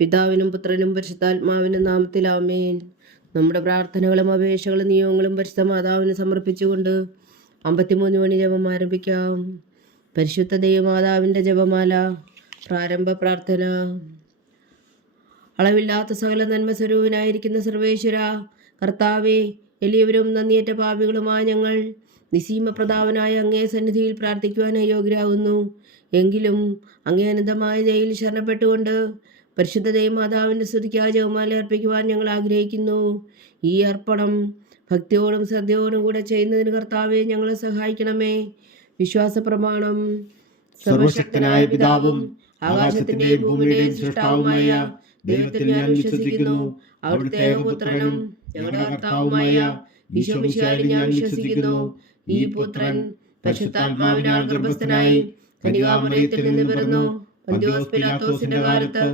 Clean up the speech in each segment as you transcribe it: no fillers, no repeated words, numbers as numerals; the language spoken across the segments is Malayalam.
പിതാവിനും പുത്രനും പരിശുദ്ധാത്മാവിനും നാമത്തിൽ ആമേൻ. നമ്മുടെ പ്രാർത്ഥനകളും അപേക്ഷകളും നിയോഗങ്ങളും പരിശുദ്ധ മാതാവിന് സമർപ്പിച്ചുകൊണ്ട് 53 മണി ജപം ആരംഭിക്കാം. പരിശുദ്ധ ദൈവമാതാവിൻ്റെ ജപമാല. പ്രാരംഭ പ്രാർത്ഥന. അളവില്ലാത്ത സകല നന്മ സ്വരൂപനായിരിക്കുന്ന സർവേശ്വര കർത്താവേ, എളിയവരും നന്ദിയേറ്റ പാപികളുമായ ഞങ്ങൾ നിസീമ പ്രതാപനായ അങ്ങേ സന്നിധിയിൽ പ്രാർത്ഥിക്കുവാൻ അയോഗ്യരാകുന്നു. എങ്കിലും അങ്ങേ അനന്തമായ ദയയിൽ ശരണപ്പെട്ടുകൊണ്ട് പരിശുദ്ധ ദൈവമാതാവിൻ്റെ സ്തുതിക്കായി ജപമാല അർപ്പിക്കുവാൻ ഞങ്ങൾ ആഗ്രഹിക്കുന്നു. ഈ അർപ്പണം ഭക്തിയോടും ശ്രദ്ധയോടും കൂടെ ചെയ്യുന്നതിന് കർത്താവെ ഞങ്ങളെ സഹായിക്കണമേ. വിശ്വാസ പ്രമാണം. സർവശക്തനായ പിതാവും ആകാശത്തിന്റെയും ഭൂമിയുടെയും സൃഷ്ടാവുമായ ദൈവത്തിൽ ഞാൻ വിശ്വസിക്കുന്നു. അവിടുത്തെ ഏകപുത്രനും ഞങ്ങളുടെ കർത്താവുമായ ഈശോ മിശിഹായിൽ ഞാൻ വിശ്വസിക്കുന്നു. ഈ പുത്രൻ പരിശുദ്ധാത്മാവിനാൽ ഗർഭസ്ഥനായി കന്യകാമറിയത്തിൽ നിന്ന് പിറന്നു. പന്തിയോസ് പിലാത്തോസിന്റെ കാലത്ത്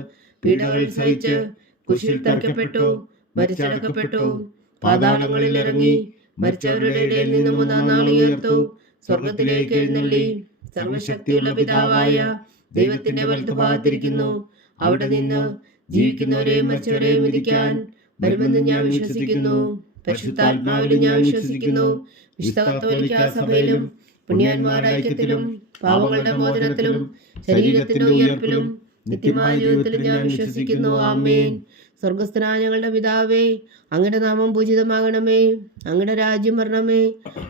പീഡകൾ സഹിച്ച് കുരിശിൽ തറയ്ക്കപ്പെട്ടു, മരിച്ചടക്കപ്പെട്ടു, പാതാളങ്ങളിൽ ഇറങ്ങി, മരിച്ചവരുടെ ഇടയിൽ നിന്ന് 3-ാം നാൾ ഉയർത്തു, സ്വർഗത്തിലേക്ക് എഴുന്നള്ളി, സർവശക്തിയുള്ള പിതാവായ ദൈവത്തിന്റെ വലത്തുഭാഗത്തിരിക്കുന്നു. അവിടെ നിന്ന് ജീവിക്കുന്നവരെയും മരിച്ചവരെയും വിധിക്കാൻ വരുമെന്ന് ഞാൻ വിശ്വസിക്കുന്നു. പരിശുദ്ധാത്മാവിലും ഞാൻ വിശ്വസിക്കുന്നു. വിശുദ്ധ കത്തോലിക്കാ സഭയിലും പുണ്യാന്മാരുടെ ഐക്യത്തിലും പാപങ്ങളുടെ മോചനത്തിലും ശരീരത്തിന്റെ ഉയർപ്പിലും നിത്യമായ ജീവിതത്തിലും ഞാൻ വിശ്വസിക്കുന്നു. ആമേൻ. സ്വർഗസ്ഥനായ ഞങ്ങളുടെ പിതാവേ, അങ്ങയുടെ നാമം പൂജിതമാകണമേ. അങ്ങയുടെ രാജ്യം വരണമേ.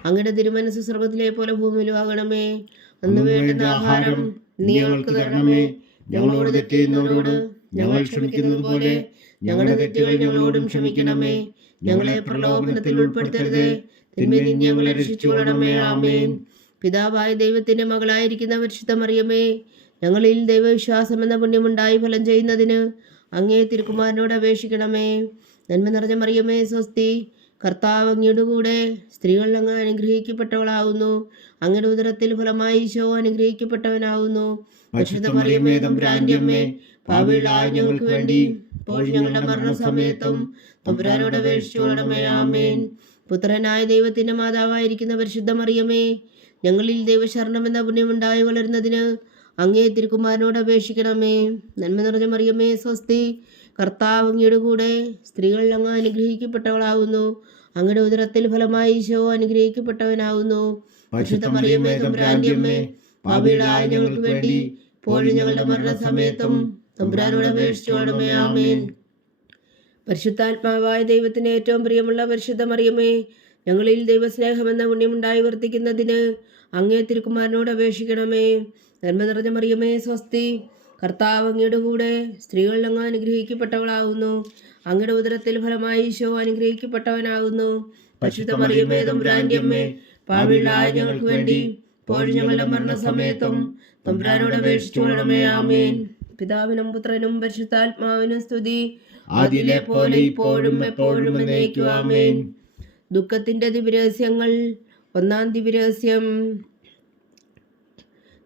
അങ്ങയുടെ തിരുമനസ് സ്വർഗത്തിലെ പോലെ ഭൂമിയിലും ആകണമേ. അന്ന് വേണ്ടുന്ന ആഹാരം നീ ഞങ്ങൾക്ക് തരണമേ. ഞങ്ങളോട് തെറ്റ് ചെയ്യുന്നവരോട് ഞങ്ങൾ ക്ഷമിക്കുന്നത് പോലെ ഞങ്ങളുടെ തെറ്റുകൾ ഞങ്ങളോടും ക്ഷമിക്കണമേ. ഞങ്ങളെ പ്രലോഭനത്തിൽ ഉൾപ്പെടുത്തരുതേ, തിന്മയിൽ നിന്ന് ഞങ്ങളെ രക്ഷിച്ചുകൊള്ളണമേ. ആമേൻ. പിതാവായ ദൈവത്തിന്റെ മകളായിരിക്കുന്ന പരിശുദ്ധ മറിയമേ, ഞങ്ങളിൽ ദൈവവിശ്വാസം എന്ന പുണ്യമുണ്ടായി ഫലം ചെയ്യുന്നതിന് അങ്ങേ തിരുക്കുമാരനോട് അപേക്ഷിക്കണമേ. നന്മ നിറഞ്ഞ മറിയമേ സ്വസ്തി, കർത്താവ് അങ്ങയുടെ കൂടെ സ്ത്രീകൾ അങ്ങ് അനുഗ്രഹിക്കപ്പെട്ടവളാവുന്നു. അങ്ങയുടെ ഉദരത്തിൽ ഫലമായി ഈശോ അനുഗ്രഹിക്കപ്പെട്ടവനാവുന്നു. പരിശുദ്ധ മറിയമേ തമ്പുരാന്റെ അമ്മേ, പാപികളായ ഞങ്ങൾക്ക് വേണ്ടി ഇപ്പോഴും ഞങ്ങളുടെ മരണസമയത്തും തമ്പുരാനോട് അപേക്ഷിച്ചുകൊള്ളണമേ. ആമേൻ. പുത്രനായ ദൈവത്തിന്റെ മാതാവായിരിക്കുന്ന പരിശുദ്ധ മറിയമേ, ഞങ്ങളിൽ ദൈവശരണം എന്ന പുണ്യമുണ്ടായി വളരുന്നതിന് അങ്ങേ തിരുക്കുമാരനോട് അപേക്ഷിക്കണമേ. നന്മ നിറഞ്ഞ മറിയമേ സ്വസ്തി, കർത്താവ് അങ്ങയുടെ കൂടെ സ്ത്രീകൾ അങ്ങ് അനുഗ്രഹിക്കപ്പെട്ടവളാവുന്നു. അങ്ങയുടെ ഉദരത്തിൽ ഫലമായി ഈശോ അനുഗ്രഹിക്കപ്പെട്ടവനാവുന്നു. പരിശുദ്ധ മറിയമേ തമ്പുരാന്റെ അമ്മേ, പാപികളായ ഞങ്ങൾക്ക് വേണ്ടി ഇപ്പോഴും ഞങ്ങളുടെ മരണസമയത്തും തമ്പുരാനോട് അപേക്ഷിച്ചുകൊള്ളണമേ. ആമേൻ. പരിശുദ്ധാത്മാവായ ദൈവത്തിന് ഏറ്റവും പ്രിയമുള്ള പരിശുദ്ധ മറിയമേ, ഞങ്ങളിൽ ദൈവസ്നേഹമെന്ന പുണ്യമുണ്ടായി വർത്തിക്കുന്നതിന് അങ്ങേ തിരുക്കുമാരനോട് അപേക്ഷിക്കണമേ. നന്മ നിറഞ്ഞ മറിയമേ സ്വസ്തി, കർത്താവ് അങ്ങയുടെ കൂടെ സ്ത്രീകൾ അങ്ങ് അനുഗ്രഹിക്കപ്പെട്ടവളാകുന്നു. അങ്ങയുടെ ഉദരത്തിൽ ഫലമായി ഈശോ അനുഗ്രഹിക്കപ്പെട്ടവനാകുന്നു. പരിശുദ്ധ മറിയമേ തമ്പുരാന്റെ അമ്മേ, പാപികളായ ഞങ്ങൾക്ക് വേണ്ടി ഇപ്പോഴും ഞങ്ങളുടെ മരണസമയത്തും തമ്പുരാനോട് അപേക്ഷിച്ചുകൊള്ളണമേ. ആമേൻ. പിതാവിനും പുത്രനും പരിശുദ്ധാത്മാവിനും സ്തുതി, ആദിയിലെ പോലെ ഇപ്പോഴും എപ്പോഴും എന്നേക്കും. ആമേൻ. ദുഃഖത്തിന്റെ ദിവ്യരഹസ്യങ്ങൾ. 1-ാം ദിവ്യരഹസ്യം.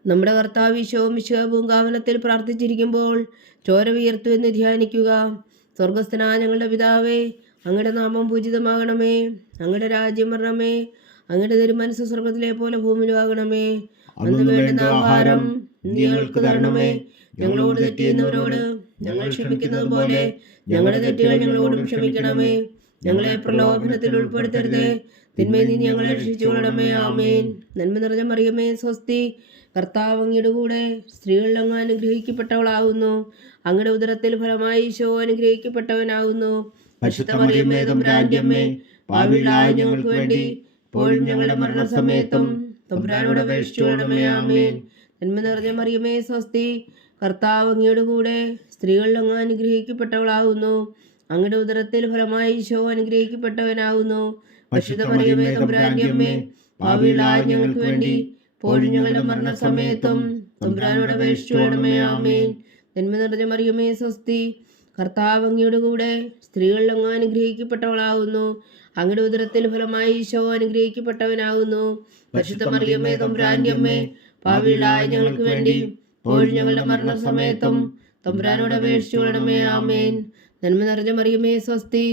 നമ്മുടെ കർത്താവ് ഈശോ മിശിഹാ പൂങ്കാവനത്തിൽ പ്രാർത്ഥിച്ചിരിക്കുമ്പോൾ ചോര വിയർത്തു എന്ന് ധ്യാനിക്കുക. സ്വർഗസ്ഥനായ ഞങ്ങളുടെ പിതാവേ, അങ്ങയുടെ നാമം പൂജിതമാകണമേ. അങ്ങയുടെ രാജ്യം വരണമേ. അങ്ങയുടെ തിരുമനസ് സ്വർഗത്തിലെ പോലെ ഭൂമിയിലും ആകണമേ. അന്ന് വേണ്ടുന്ന ആഹാരം നീ ഞങ്ങൾക്ക് തരണമേ. ഞങ്ങളോട് തെറ്റ് ചെയ്യുന്നവരോട് ഞങ്ങൾ ക്ഷമിക്കുന്നത് പോലെ ഞങ്ങളുടെ തെറ്റുകൾ ഞങ്ങളോടും ക്ഷമിക്കണമേ. ഞങ്ങളെ പ്രലോഭനത്തിൽ ഉൾപ്പെടുത്തരുതേ, തിന്മയിൽ നിന്ന് ഞങ്ങളെ രക്ഷിച്ചുകൊള്ളണമേ. ആമേൻ. നന്മ നിറഞ്ഞ മറിയമേ സ്വസ്തി, കർത്താവ് അങ്ങയുടെ കൂടെ സ്ത്രീകൾ അങ്ങ് അനുഗ്രഹിക്കപ്പെട്ടവളാകുന്നു. അങ്ങയുടെ ഉദരത്തിൽ ഫലമായി ഈശോ അനുഗ്രഹിക്കപ്പെട്ടവനാകുന്നു. പരിശുദ്ധ മറിയമേ തമ്പുരാന്റെ അമ്മേ, പാപികളായ ഞങ്ങൾക്ക് വേണ്ടി ഇപ്പോഴും ഞങ്ങളുടെ മരണസമയത്തും തമ്പുരാനോട് അപേക്ഷിച്ചുകൊള്ളണമേ. ആമേൻ. നന്മ നിറഞ്ഞ മറിയമേ സ്വസ്തി, കർത്താവ് അങ്ങയുടെ കൂടെ സ്ത്രീകൾ അങ്ങ് അനുഗ്രഹിക്കപ്പെട്ടവളാകുന്നു. അങ്ങയുടെ ഉദരത്തിൽ ഫലമായി ഈശോ അനുഗ്രഹിക്കപ്പെട്ടവനാകുന്നു. പരിശുദ്ധ മറിയമേ തമ്പുരാന്റെ അമ്മേ, പാപികളായ ഞങ്ങൾക്ക് വേണ്ടി ഇപ്പോഴും ഞങ്ങളുടെ മരണസമയത്തും തമ്പുരാനോട് അപേക്ഷിച്ചുകൊള്ളണമേ. ആമേൻ. നന്മ നിറഞ്ഞ മറിയമേ സ്വസ്തി, കർത്താവ് അങ്ങയുടെ കൂടെ സ്ത്രീകൾ അങ്ങ് അനുഗ്രഹിക്കപ്പെട്ടവളാകുന്നു. അങ്ങയുടെ ഉദരത്തിൽ ഫലമായി ഈശോ അനുഗ്രഹിക്കപ്പെട്ടവനാകുന്നു. പരിശുദ്ധ മറിയമേ തമ്പുരാന്റെ അമ്മേ, പാപികളായ ഞങ്ങൾക്ക് വേണ്ടി ഇപ്പോഴും ഞങ്ങളുടെ മരണസമയത്തും തമ്പുരാനോട് അപേക്ഷിച്ചുകൊള്ളണമേ. ആമേൻ. നന്മ നിറഞ്ഞ മറിയമേ സ്വസ്തി,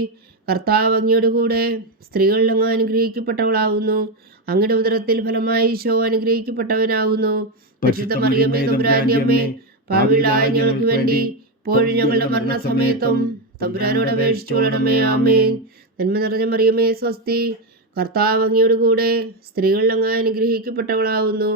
കർത്താവ് അങ്ങയുടെ കൂടെ സ്ത്രീകൾ അങ്ങ് അനുഗ്രഹിക്കപ്പെട്ടവളാകുന്നു. അങ്ങയുടെ ഉദരത്തിൽ ഫലമായി ഈശോ അനുഗ്രഹിക്കപ്പെട്ടവനാകുന്നു. പരിശുദ്ധ മറിയമേ തമ്പുരാന്റെ അമ്മേ, പാപികളായ ഞങ്ങൾക്ക് വേണ്ടി ഇപ്പോഴും ഞങ്ങളുടെ മരണസമയത്തും തമ്പുരാനോട് അപേക്ഷിച്ചുകൊള്ളണമേ. ആമേൻ. നന്മ നിറഞ്ഞ മറിയമേ സ്വസ്തി, കർത്താവ് അങ്ങയോട് കൂടെ സ്ത്രീകളിൽ അങ്ങ് അനുഗ്രഹിക്കപ്പെട്ടവളാകുന്നു.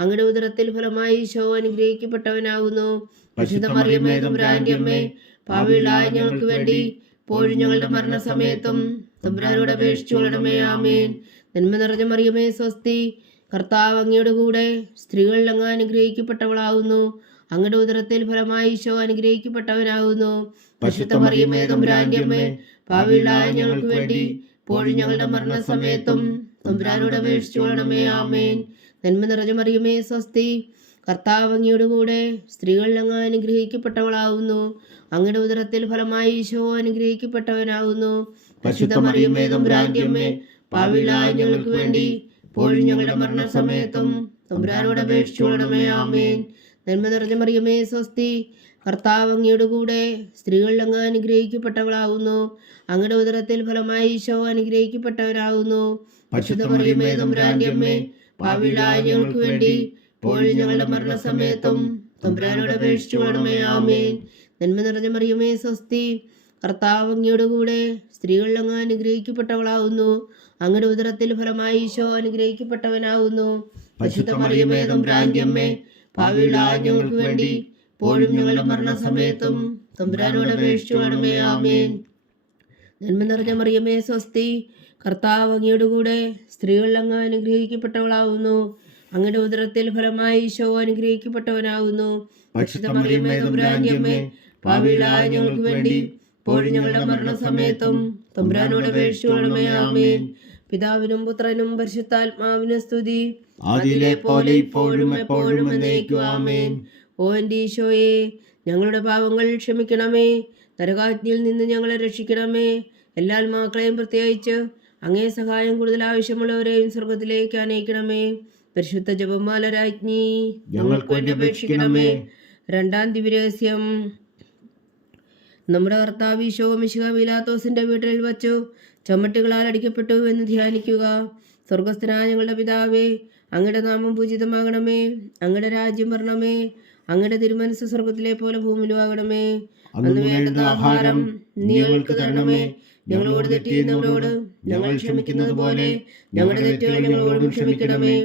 അങ്ങയുടെ ഉദരത്തിൽ ഫലമായി ഈശോ അനുഗ്രഹിക്കപ്പെട്ടവനാകുന്നു. പരിശുദ്ധ മറിയമേ തമ്പുരാന്റെ അമ്മേ, പാപികളായ ഞങ്ങൾക്ക് വേണ്ടി ഇപ്പോഴും ഞങ്ങളുടെ മരണസമയത്തും തമ്പുരാനോട് അപേക്ഷിച്ചുകൊള്ളണമേ. ആമേൻ. നന്മ നിറഞ്ഞ മറിയമേ സ്വസ്തി, കർത്താവ് അങ്ങയോട് കൂടെ സ്ത്രീകളിൽ അങ്ങ് അനുഗ്രഹിക്കപ്പെട്ടവളാകുന്നു. അങ്ങയുടെ ഉദരത്തിൽ ഫലമായി ഈശോ അനുഗ്രഹിക്കപ്പെട്ടവനാകുന്നു. പരിശുദ്ധ മറിയമേ തമ്പുരാന്റെ അമ്മേ, പാപികളായ ഞങ്ങൾക്ക് വേണ്ടി ഇപ്പോഴും ഞങ്ങളുടെ മരണസമയത്തും തമ്പുരാനോട് അപേക്ഷിച്ചുകൊള്ളണമേ. ആമേൻ. നന്മ നിറഞ്ഞ മറിയമേ സ്വസ്തി, കർത്താവ് അങ്ങയോട് കൂടെ സ്ത്രീകളിൽ അങ്ങ് അനുഗ്രഹിക്കപ്പെട്ടവളാകുന്നു. അങ്ങയുടെ ഉദരത്തിൽ ഫലമായി ഈശോ അനുഗ്രഹിക്കപ്പെട്ടവനാകുന്നു. പരിശുദ്ധ മറിയമേ തമ്പുരാന്റെ അമ്മേ, പാപികളായ ഞങ്ങൾക്ക് വേണ്ടി ഇപ്പോഴും ഞങ്ങളുടെ മരണസമയത്തും തമ്പുരാനോട് അപേക്ഷിച്ചുകൊള്ളണമേ. ആമേൻ. നന്മ നിറഞ്ഞ മറിയമേ സ്വസ്തി, കർത്താവ് അങ്ങയോട് കൂടെ സ്ത്രീകളിൽ അങ്ങ് അനുഗ്രഹിക്കപ്പെട്ടവളാകുന്നു. അങ്ങയുടെ ഉദരത്തിൽ ഫലമായി ഈശോ അനുഗ്രഹിക്കപ്പെട്ടവരാകുന്നു. പരിശുദ്ധ മറിയമേ തമ്പുരാന്റെ അമ്മേ, പാപികളായ ഞങ്ങൾക്ക് വേണ്ടി ഇപ്പോഴും ഞങ്ങളുടെ മരണസമയത്തും തമ്പുരാനോട് അപേക്ഷിച്ചുകൊള്ളണമേ. ആമേൻ. നന്മ നിറഞ്ഞ മറിയമേ സ്വസ്തി, കർത്താവ് അങ്ങയോട് കൂടെ സ്ത്രീകളിൽ അങ്ങ് അനുഗ്രഹിക്കപ്പെട്ടവളാകുന്നു. അങ്ങയുടെ ഉദരത്തിൽ ഫലമായി ഈശോ അനുഗ്രഹിക്കപ്പെട്ടവനാകുന്നു. പരിശുദ്ധ മറിയമേ തമ്പുരാന്റെ അമ്മേ, പാപികളായ ഞങ്ങൾക്ക് വേണ്ടി ഇപ്പോഴും ഞങ്ങളുടെ മരണസമയത്തും തമ്പുരാനോട് അപേക്ഷിച്ചുകൊള്ളണമേ. ആമേൻ. നന്മ നിറഞ്ഞ മറിയമേ സ്വസ്തി, കർത്താവ് അങ്ങയോട് കൂടെ സ്ത്രീകളിൽ അങ്ങ് അനുഗ്രഹിക്കപ്പെട്ടവളാകുന്നു. അങ്ങയുടെ ഉദരത്തിൽ ഫലമായി ഈശോ അനുഗ്രഹിക്കപ്പെട്ടവനാകുന്നു. പരിശുദ്ധ മറിയമേ തമ്പുരാന്റെ അമ്മേ, പാപികളായ ഞങ്ങൾക്ക് വേണ്ടി ഇപ്പോഴും ഞങ്ങളുടെ മരണസമയത്തും തമ്പുരാനോട് അപേക്ഷിച്ചുകൊള്ളണമേ. ആമേൻ. പിതാവിനും പുത്രനും പരിശുദ്ധാത്മാവിനും സ്തുതി, ആദിയിലെ പോലെ ഇപ്പോഴും എപ്പോഴും എന്നേക്കും. ആമേൻ. ഓ എൻ്റെ ഈശോയെ, ഞങ്ങളുടെ പാപങ്ങൾ ക്ഷമിക്കണമേ. നരകാജ്ഞയിൽ നിന്ന് ഞങ്ങളെ രക്ഷിക്കണമേ. എല്ലാ ആത്മാക്കളെയും പ്രത്യേകിച്ച് അങ്ങേ സഹായം കൂടുതൽ ആവശ്യമുള്ളവരെയും സ്വർഗത്തിലേക്ക് അനയിക്കണമേ. പരിശുദ്ധ ജപമാല രാജ്ഞി, ഞങ്ങൾക്ക് വേണ്ടി അപേക്ഷിക്കണമേ. രണ്ടാം ദിവ്യരഹസ്യം. നമ്മുടെ കർത്താവ് ഈശോ മിശിഹാ പീലാത്തോസിന്റെ വീട്ടിൽ വച്ചു ചമ്മട്ടികളാൽ അടിക്കപ്പെട്ടു എന്ന് ധ്യാനിക്കുക. സ്വർഗസ്ഥനായ ഞങ്ങളുടെ പിതാവേ, അങ്ങയുടെ നാമം പൂജിതമാകണമേ. അങ്ങയുടെ രാജ്യം വരണമേ. അങ്ങയുടെ തിരുമനസ് സ്വർഗത്തിലെ പോലെ ഭൂമിയിലും ആകണമേ. അന്ന് വേണ്ടുന്ന ആഹാരം നീ ഞങ്ങൾക്ക് തരണമേ. ഞങ്ങളോട് തെറ്റ് ചെയ്യുന്നവരോട് ഞങ്ങൾ ക്ഷമിക്കുന്നത് പോലെ ഞങ്ങളുടെ തെറ്റുകൾ ഞങ്ങളോടും ക്ഷമിക്കണമേ.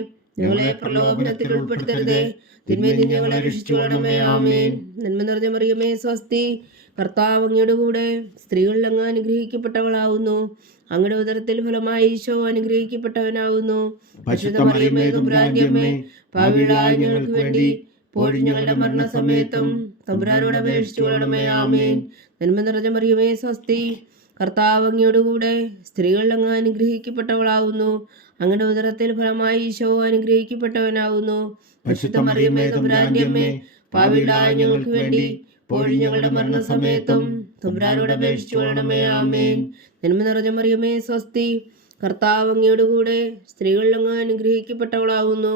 ഞങ്ങളെ പ്രലോഭനത്തിൽ ഉൾപ്പെടുത്തരുതേ, തിന്മയിൽ നിന്ന് ഞങ്ങളെ രക്ഷിച്ചുകൊള്ളണമേ. ആമേൻ. നന്മ നിറഞ്ഞ മറിയമേ സ്വസ്തി, കർത്താവ് അങ്ങയുടെ കൂടെ സ്ത്രീകളിൽ അങ്ങ് അനുഗ്രഹിക്കപ്പെട്ടവളാകുന്നു. അങ്ങയുടെ ഉദരത്തിൽ ഫലമായി ഈശോ അനുഗ്രഹിക്കപ്പെട്ടവനാകുന്നു. പരിശുദ്ധ മറിയമേ തമ്പുരാന്റെ അമ്മേ, പാപികളായ ഞങ്ങൾക്ക് വേണ്ടി ഇപ്പോഴും ഞങ്ങളുടെ മരണസമയത്തും തമ്പുരാനോട് അപേക്ഷിച്ചുകൊള്ളണമേ. ആമേൻ. നന്മ നിറഞ്ഞ മറിയമേ സ്വസ്തി, കർത്താവ് അങ്ങയോട് കൂടെ സ്ത്രീകളിൽ അങ്ങ് അനുഗ്രഹിക്കപ്പെട്ടവളാകുന്നു. അങ്ങയുടെ ഉദരത്തിൽ ഫലമായി ഈശോ അനുഗ്രഹിക്കപ്പെട്ടവനാകുന്നു. പരിശുദ്ധ മറിയമേ തമ്പുരാന്റെ അമ്മേ, പാപികളായ ഞങ്ങൾക്ക് വേണ്ടി ഇപ്പോഴും ഞങ്ങളുടെ മരണസമയത്തും തമ്പുരാനോട് അപേക്ഷിച്ചുകൊള്ളണമേ. ആമേൻ. നന്മ നിറഞ്ഞ മറിയമേ സ്വസ്തി, കർത്താവ് അങ്ങയോട് കൂടെ സ്ത്രീകളിൽ അങ്ങ് അനുഗ്രഹിക്കപ്പെട്ടവളാകുന്നു.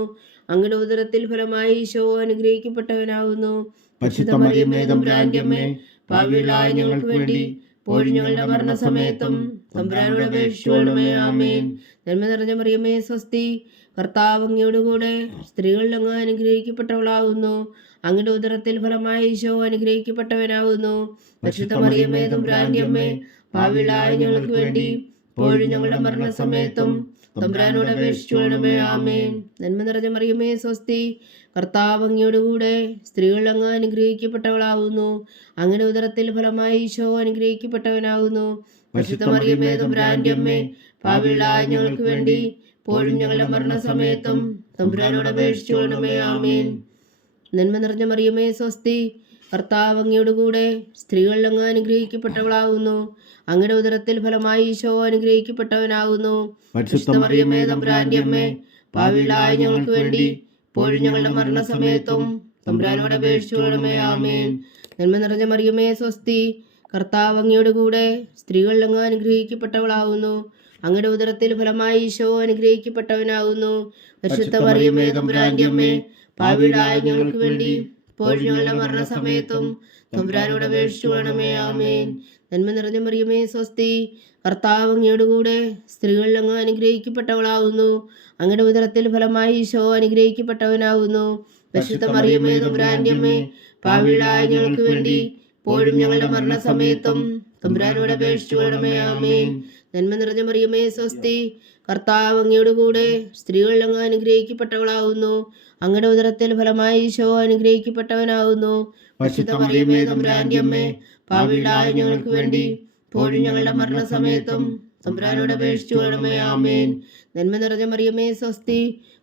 അങ്ങയുടെ ഉദരത്തിൽ ഫലമായി ഈശോ അനുഗ്രഹിക്കപ്പെട്ടവനാകുന്നു. പരിശുദ്ധ മറിയമേ തമ്പുരാന്റെ അമ്മേ, പാപികളായ ഞങ്ങൾക്ക് വേണ്ടി ഇപ്പോഴും ഞങ്ങളുടെ മരണസമയത്തും തമ്പുരാനോട് അപേക്ഷിച്ചുകൊള്ളണമേ. ആമേൻ. നന്മ നിറഞ്ഞ മറിയമേ സ്വസ്തി, കർത്താവ് അങ്ങയോട് കൂടെ സ്ത്രീകളിൽ അങ്ങ് അനുഗ്രഹിക്കപ്പെട്ടവളാകുന്നു. അങ്ങയുടെ ഉദരത്തിൽ ഫലമായി ഈശോ അനുഗ്രഹിക്കപ്പെട്ടവനാകുന്നു. പരിശുദ്ധ മറിയമേ തമ്പുരാന്റെ അമ്മേ, പാപികളായ ഞങ്ങൾക്ക് വേണ്ടി ഇപ്പോഴും ഞങ്ങളുടെ മരണസമയത്തും തമ്പുരാനോട് അപേക്ഷിച്ചുകൊള്ളണമേ. ആമേൻ. നന്മ നിറഞ്ഞ മറിയമേ സ്വസ്തി, കർത്താവ് അങ്ങയോട് കൂടെ സ്ത്രീകളിൽ അങ്ങ് അനുഗ്രഹിക്കപ്പെട്ടവളാകുന്നു. അങ്ങയുടെ ഉദരത്തിൽ ഫലമായി ഈശോ അനുഗ്രഹിക്കപ്പെട്ടവനാകുന്നു. പരിശുദ്ധ മറിയമേ തമ്പുരാന്റെ അമ്മേ, പാപികളായ ഞങ്ങൾക്ക് വേണ്ടി ഇപ്പോഴും ഞങ്ങളുടെ മരണസമയത്തും തമ്പുരാനോട് അപേക്ഷിച്ചുകൊള്ളണമേ. ആമേൻ. നന്മ നിറഞ്ഞ മറിയമേ സ്വസ്തി, കർത്താവ് അങ്ങയോട് കൂടെ സ്ത്രീകളിൽ അങ്ങ് അനുഗ്രഹിക്കപ്പെട്ടവളാകുന്നു. അങ്ങയുടെ ഉദരത്തിൽ ഫലമായി ഈശോ അനുഗ്രഹിക്കപ്പെട്ടവനാകുന്നു. പരിശുദ്ധ മറിയമേ തമ്പുരാന്റെ അമ്മേ, പാപികളായ ഞങ്ങൾക്ക് വേണ്ടി ഇപ്പോഴും ഞങ്ങളുടെ മരണസമയത്തും തമ്പുരാനോട് അപേക്ഷിച്ചുകൊള്ളണമേ. ആമേൻ. നന്മ നിറഞ്ഞ മറിയമേ സ്വസ്തി, കർത്താവ് അങ്ങയോട് കൂടെ സ്ത്രീകളിൽ അങ്ങ് അനുഗ്രഹിക്കപ്പെട്ടവളാകുന്നു. അങ്ങയുടെ ഉദരത്തിൽ ഫലമായി ഈശോ അനുഗ്രഹിക്കപ്പെട്ടവനാകുന്നു. പരിശുദ്ധ മറിയമേ തമ്പുരാന്റെ അമ്മേ, പാപികളായ ഞങ്ങൾക്ക് വേണ്ടി ഇപ്പോഴും ഞങ്ങളുടെ മരണസമയത്തും തമ്പുരാനോട് അപേക്ഷിച്ചുകൊള്ളണമേ. ആമേൻ. നന്മ നിറഞ്ഞ മറിയമേ സ്വസ്തി, കർത്താവ് അങ്ങയോട് കൂടെ സ്ത്രീകളിൽ അങ്ങ് അനുഗ്രഹിക്കപ്പെട്ടവളാകുന്നു. അങ്ങയുടെ ഉദരത്തിൽ ഫലമായി ഈശോ അനുഗ്രഹിക്കപ്പെട്ടവനാകുന്നു. പരിശുദ്ധ മറിയമേ തമ്പുരാന്റെ അമ്മേ, പാപികളായ ഞങ്ങൾക്ക് വേണ്ടി ഇപ്പോഴും ഞങ്ങളുടെ മരണസമയത്തും തമ്പുരാനോട് അപേക്ഷിച്ചുകൊള്ളണമേ. ആമേൻ. നന്മ നിറഞ്ഞ മറിയമേ സ്വസ്തി, കർത്താവ് അങ്ങയുടെ കൂടെ സ്ത്രീകൾ അങ്ങ് അനുഗ്രഹിക്കപ്പെട്ടവളാകുന്നു. അങ്ങയുടെ ഉദരത്തിൽ ഫലമായി ഈശോ അനുഗ്രഹിക്കപ്പെട്ടവനാകുന്നു. പരിശുദ്ധ മറിയമേ തമ്പുരാന്റെ അമ്മേ, പാപികളായ ഞങ്ങൾക്ക് വേണ്ടി ഇപ്പോഴും ഞങ്ങളുടെ മരണസമയത്തും തമ്പുരാനോട് അപേക്ഷിച്ചുകൊള്ളണമേ. ആമേൻ. നന്മ നിറഞ്ഞ മറിയമേ സ്വസ്തി,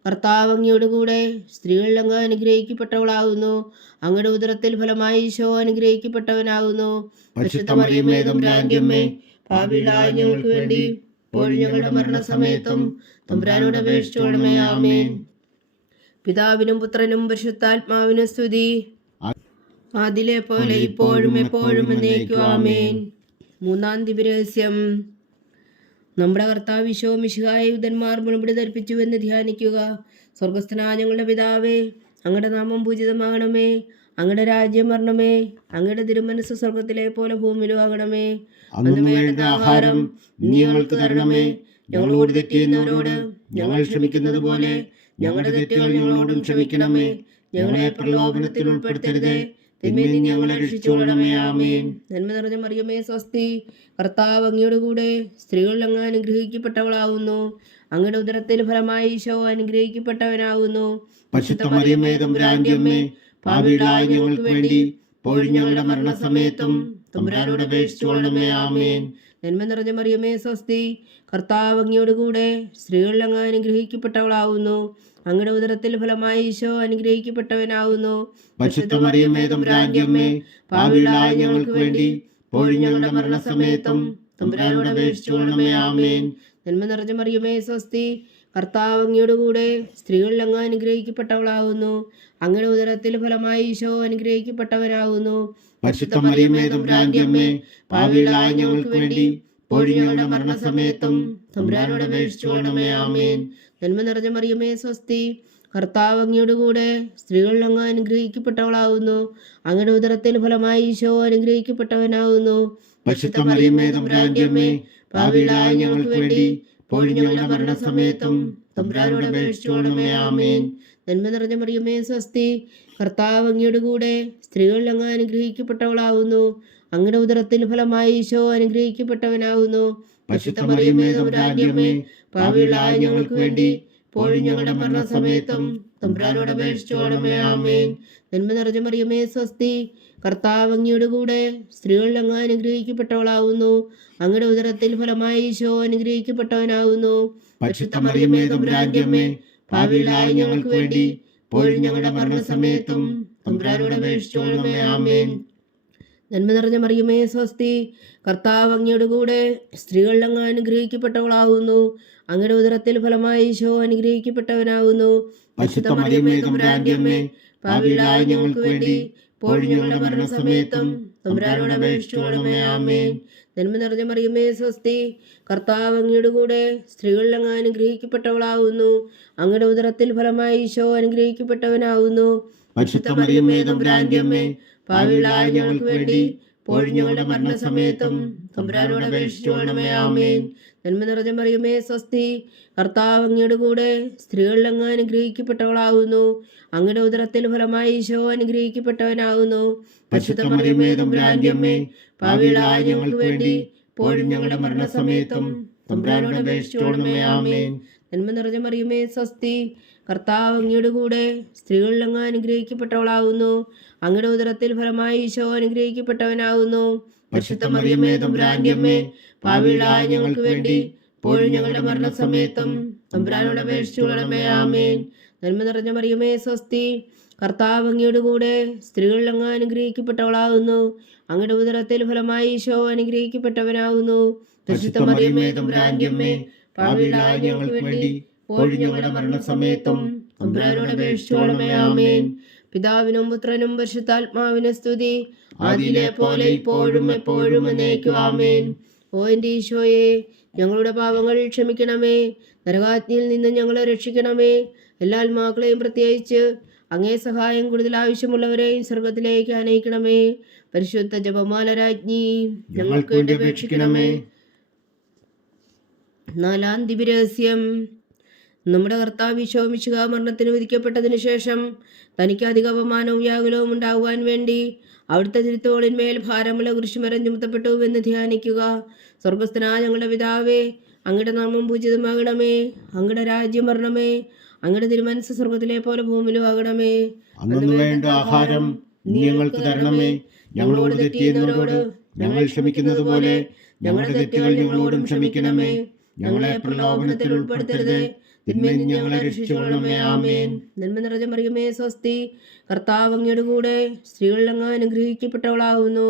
കർത്താവ് അങ്ങയുടെ കൂടെ സ്ത്രീകൾ അങ്ങ് അനുഗ്രഹിക്കപ്പെട്ടവളാകുന്നു. അങ്ങയുടെ ഉദരത്തിൽ ഫലമായി ഈശോ അനുഗ്രഹിക്കപ്പെട്ടവനാകുന്നു. പരിശുദ്ധ മറിയമേ തമ്പുരാന്റെ അമ്മേ, പാപികളായ ഞങ്ങൾക്ക് വേണ്ടി ഇപ്പോഴും ഞങ്ങളുടെ മരണസമയത്തും തമ്പുരാനോട് അപേക്ഷിച്ചുകൊള്ളണമേ. ആമേൻ. പിതാവിനും പുത്രനും പരിശുദ്ധാത്മാവിനും സ്തുതി, അതിലെ പോലെ ഇപ്പോഴും എപ്പോഴും എന്നേക്കും. ആമേൻ. മൂന്നാം ദിവ്യരഹസ്യം. നമ്മുടെ കർത്താവ് ഈശോ മിശിഹായെ യൂദന്മാർ മുൾമുടി ധരിപ്പിച്ചുവെന്ന് ധ്യാനിക്കുക. സ്വർഗസ്ഥനായ ഞങ്ങളുടെ പിതാവേ, അങ്ങയുടെ നാമം പൂജിതമാകണമേ. അങ്ങയുടെ രാജ്യം വരണമേ. അങ്ങയുടെ തിരുമനസ് സ്വർഗത്തിലെ പോലെ ഭൂമിയിലും ആകണമേ. അന്നു വേണ്ട ആഹാരം നീ ഞങ്ങൾക്ക് തരണമേ. ഞങ്ങളോട് തെറ്റ് ചെയ്യുന്നവരോട് ഞങ്ങൾ ക്ഷമിക്കുന്നത് പോലെ ഞങ്ങളുടെ തെറ്റുകൾ ഞങ്ങളോടും ക്ഷമിക്കണമേ. ഞങ്ങളെ പ്രലോഭനത്തിൽ ഉൾപ്പെടുത്തരുതേ, തിന്മയിൽ നിന്ന് ഞങ്ങളെ രക്ഷിച്ചുകൊള്ളണമേ. ആമേൻ. നന്മ നിറഞ്ഞ മറിയമേ സ്വസ്തി, കർത്താവ് അങ്ങയുടെ കൂടെ സ്ത്രീകൾ അങ്ങ് അനുഗ്രഹിക്കപ്പെട്ടവളാകുന്നു. അങ്ങയുടെ ഉദരത്തിൽ ഫലമായി ഈശോ അനുഗ്രഹിക്കപ്പെട്ടവനാകുന്നു. പരിശുദ്ധ മറിയമേ തമ്പുരാന്റെ അമ്മേ, പാപികളായ ഞങ്ങൾക്ക് വേണ്ടി ഇപ്പോഴും ഞങ്ങളുടെ മരണസമയത്തും തമ്പുരാനോട് അപേക്ഷിച്ചുകൊള്ളണമേ. ആമേൻ. നന്മ നിറഞ്ഞ മറിയമേ സ്വസ്തി, കർത്താവ് അങ്ങയുടെ കൂടെ സ്ത്രീകൾ അങ്ങ് അനുഗ്രഹിക്കപ്പെട്ടവളാകുന്നു. അങ്ങയുടെ ഉദരത്തിൽ ഫലമായി ഈശോ അനുഗ്രഹിക്കപ്പെട്ടവനാകുന്നു. പരിശുദ്ധ മറിയമേ തമ്പുരാന്റെ അമ്മേ, പാപികളായ ഞങ്ങൾക്ക് വേണ്ടി ഇപ്പോഴും ഞങ്ങളുടെ മരണസമയത്തും തമ്പുരാനോട് അപേക്ഷിച്ചുകൊള്ളണമേ. ആമേൻ. നന്മ നിറഞ്ഞ മറിയമേ സ്വസ്തി, കർത്താവ് അങ്ങയുടെ കൂടെ സ്ത്രീകൾ അങ്ങ് അനുഗ്രഹിക്കപ്പെട്ടവളാകുന്നു. അങ്ങയുടെ ഉദരത്തിൽ ഫലമായി ഈശോ അനുഗ്രഹിക്കപ്പെട്ടവനാകുന്നു. പരിശുദ്ധ മറിയമേ തമ്പുരാന്റെ അമ്മേ, പാപികളായ ഞങ്ങൾക്ക് വേണ്ടി ഇപ്പോഴും ഞങ്ങളുടെ മരണസമയത്തും തമ്പുരാനോട് അപേക്ഷിച്ചുകൊള്ളണമേ. ആമേൻ. നന്മ നിറഞ്ഞ മറിയമേ സ്വസ്തി, കർത്താവ് അങ്ങയുടെ കൂടെ സ്ത്രീകൾ അങ്ങ് അനുഗ്രഹിക്കപ്പെട്ടവളാകുന്നു. അങ്ങയുടെ ഉദരത്തിൽ ഫലമായി ഈശോ അനുഗ്രഹിക്കപ്പെട്ടവനാകുന്നു. പരിശുദ്ധ മറിയമേ തമ്പുരാന്റെ അമ്മേ, പാപികളായ ഞങ്ങൾക്ക് വേണ്ടി ഇപ്പോഴും ഞങ്ങളുടെ മരണസമയത്തും തമ്പുരാനോട് അപേക്ഷിച്ചുകൊള്ളണമേ. ആമേൻ. നന്മ നിറഞ്ഞ മറിയമേ സ്വസ്തി, കർത്താവ് അങ്ങയുടെ കൂടെ സ്ത്രീകൾ അങ്ങ് അനുഗ്രഹിക്കപ്പെട്ടവളാകുന്നു. അങ്ങയുടെ ഉദരത്തിൽ ഫലമായി ഈശോ അനുഗ്രഹിക്കപ്പെട്ടവനാകുന്നു. പരിശുദ്ധ മറിയമേ തമ്പുരാന്റെ അമ്മേ, പാപികളായ ഞങ്ങൾക്ക് വേണ്ടി ഇപ്പോഴും ഞങ്ങളുടെ മരണസമയത്തും തമ്പുരാനോട് അപേക്ഷിച്ചുകൊള്ളണമേ. ആമേൻ. നന്മ നിറഞ്ഞ മറിയമേ സ്വസ്തി, കർത്താവ് അങ്ങയുടെ കൂടെ സ്ത്രീകൾ അങ്ങ് അനുഗ്രഹിക്കപ്പെട്ടവളാകുന്നു. അങ്ങയുടെ ഉദരത്തിൽ ഫലമായി ഈശോ അനുഗ്രഹിക്കപ്പെട്ടവനാകുന്നു. പരിശുദ്ധ മറിയമേ തമ്പുരാന്റെ അമ്മേ, പാപികളായ ഞങ്ങൾക്ക് വേണ്ടി ഇപ്പോഴും ഞങ്ങളുടെ മരണസമയത്തും തമ്പുരാനോട് അപേക്ഷിച്ചുകൊള്ളണമേ. ആമേൻ. നന്മ നിറഞ്ഞ മറിയമേ സ്വസ്തി, കർത്താവ് അങ്ങയുടെ കൂടെ സ്ത്രീകൾ അങ്ങ് അനുഗ്രഹിക്കപ്പെട്ടവളാകുന്നു. അങ്ങയുടെ ഉദരത്തിൽ ഫലമായി ഈശോ അനുഗ്രഹിക്കപ്പെട്ടവനാകുന്നു. പരിശുദ്ധ മറിയമേ തമ്പുരാന്റെ അമ്മേ, പാപികളായ ഞങ്ങൾക്ക് വേണ്ടി ഇപ്പോഴും ഞങ്ങളുടെ മരണസമയത്തും തമ്പുരാനോട് അപേക്ഷിച്ചുകൊള്ളണമേ. ആമേൻ. നന്മ നിറഞ്ഞ മറിയമേ സ്വസ്തി, കർത്താവ് അങ്ങയുടെ കൂടെ സ്ത്രീകൾ അങ്ങ് അനുഗ്രഹിക്കപ്പെട്ടവളാകുന്നു. അങ്ങയുടെ ഉദരത്തിൽ ഫലമായി ഈശോ അനുഗ്രഹിക്കപ്പെട്ടവനാകുന്നു. പരിശുദ്ധ മറിയമേ തമ്പുരാന്റെ അമ്മേ, പാപികളായ ഞങ്ങൾക്ക് വേണ്ടി ഇപ്പോഴും ഞങ്ങളുടെ മരണസമയത്തും തമ്പുരാനോട് അപേക്ഷിച്ചുകൊള്ളണമേ. ആമേൻ. നന്മ നിറഞ്ഞ മറിയമേ സ്വസ്തി, കർത്താവ് അങ്ങയുടെ കൂടെ സ്ത്രീകൾ അങ്ങ് അനുഗ്രഹിക്കപ്പെട്ടവളാകുന്നു. അങ്ങയുടെ ഉദരത്തിൽ ഫലമായി ഈശോ അനുഗ്രഹിക്കപ്പെട്ടവനാകുന്നു. പരിശുദ്ധ മറിയമേ തമ്പുരാന്റെ അമ്മേ, പാപികളായ ഞങ്ങൾക്ക് വേണ്ടി ഇപ്പോഴും ഞങ്ങളുടെ മരണസമയത്തും തമ്പുരാനോട് അപേക്ഷിച്ചുകൊള്ളണമേ. ആമേൻ. നന്മ നിറഞ്ഞ മറിയമേ സ്വസ്തി, കർത്താവ് അങ്ങയുടെ കൂടെ സ്ത്രീകൾ അങ്ങ് അനുഗ്രഹിക്കപ്പെട്ടവളാകുന്നു. അങ്ങയുടെ ഉദരത്തിൽ ഫലമായി ഈശോ അനുഗ്രഹിക്കപ്പെട്ടവനാകുന്നു. പരിശുദ്ധ മറിയമേ തമ്പുരാന്റെ അമ്മേ, പാപികളായ ഞങ്ങൾക്ക് വേണ്ടി ഇപ്പോഴും ഞങ്ങളുടെ മരണസമയത്തും തമ്പുരാനോട് അപേക്ഷിച്ചുകൊള്ളണമേ. ആമേൻ. നന്മ നിറഞ്ഞ മറിയമേ സ്വസ്തി, കർത്താവ് അങ്ങയുടെ കൂടെ സ്ത്രീകൾ അങ്ങ് അനുഗ്രഹിക്കപ്പെട്ടവളാകുന്നു. അങ്ങയുടെ ഉദരത്തിൽ ഫലമായി ഈശോ അനുഗ്രഹിക്കപ്പെട്ടവനാകുന്നു. പരിശുദ്ധ മറിയമേ തമ്പുരാന്റെ അമ്മേ, പാപികളായ ഞങ്ങൾക്ക് വേണ്ടി ഇപ്പോഴും ഞങ്ങളുടെ മരണസമയത്തും തമ്പുരാനോട് അപേക്ഷിച്ചുകൊള്ളണമേ. ആമേൻ. പിതാവിനും പുത്രനും പരിശുദ്ധാത്മാവിനും സ്തുതി, അതിലെ പോലെ ഇപ്പോഴും എപ്പോഴും എന്നേക്കും. ആമേൻ. ഓ എൻ്റെ ഈശോയെ, ഞങ്ങളുടെ പാപങ്ങൾ ക്ഷമിക്കണമേ. നരകാഗ്നിയിൽ നിന്ന് ഞങ്ങളെ രക്ഷിക്കണമേ. എല്ലാ ആത്മാക്കളെയും പ്രത്യേകിച്ച് അങ്ങേ സഹായം കൂടുതൽ ആവശ്യമുള്ളവരെയും സ്വർഗത്തിലേക്ക് അനയിക്കണമേ. പരിശുദ്ധ ജപമാല രാജ്ഞി, ഞങ്ങൾക്ക് വേണ്ടി അപേക്ഷിക്കണമേ. നാലാം ദിവ്യരഹസ്യം. നമ്മുടെ കർത്താവ് ഈശോ മിശിഹാ മരണത്തിന് വിധിക്കപ്പെട്ടതിനു ശേഷം തനിക്ക് അധിക അപമാനവും വ്യാകുലവും ഉണ്ടാകുവാൻ വേണ്ടി അവിടുത്തെ തിരുത്തോളിന്മേൽ ഭാരമുള്ള കുരിശുമരം ചുമത്തപ്പെട്ടു എന്ന് ധ്യാനിക്കുക. സ്വർഗസ്ഥനായ ഞങ്ങളുടെ പിതാവേ, അങ്ങയുടെ നാമം പൂജിതമാകണമേ, അങ്ങയുടെ രാജ്യം വരണമേ, അങ്ങയുടെ തിരുമനസ്സ് സ്വർഗത്തിലെ പോലെ ഭൂമിയിലും ആകണമേ. അന്നു വേണ്ട ആഹാരം നീ ഞങ്ങൾക്ക് തരണമേ. ഞങ്ങളോട് തെറ്റ് ചെയ്യുന്നവരോട് ഞങ്ങൾ ക്ഷമിക്കുന്നത് പോലെ ഞങ്ങളുടെ തെറ്റുകൾ ഞങ്ങളോടും ക്ഷമിക്കണമേ. ഞങ്ങളെ പ്രലോഭനത്തിൽ ഉൾപ്പെടുത്തരുത്, തിന്മയിൽ നിന്ന് ഞങ്ങളെ രക്ഷിച്ചുകൊള്ളണമേ. ആമേൻ. നന്മ നിറഞ്ഞ മറിയമേ സ്വസ്തി, കർത്താവ് അങ്ങയുടെ കൂടെ സ്ത്രീകളിൽ അങ്ങ് അനുഗ്രഹിക്കപ്പെട്ടവളാകുന്നു.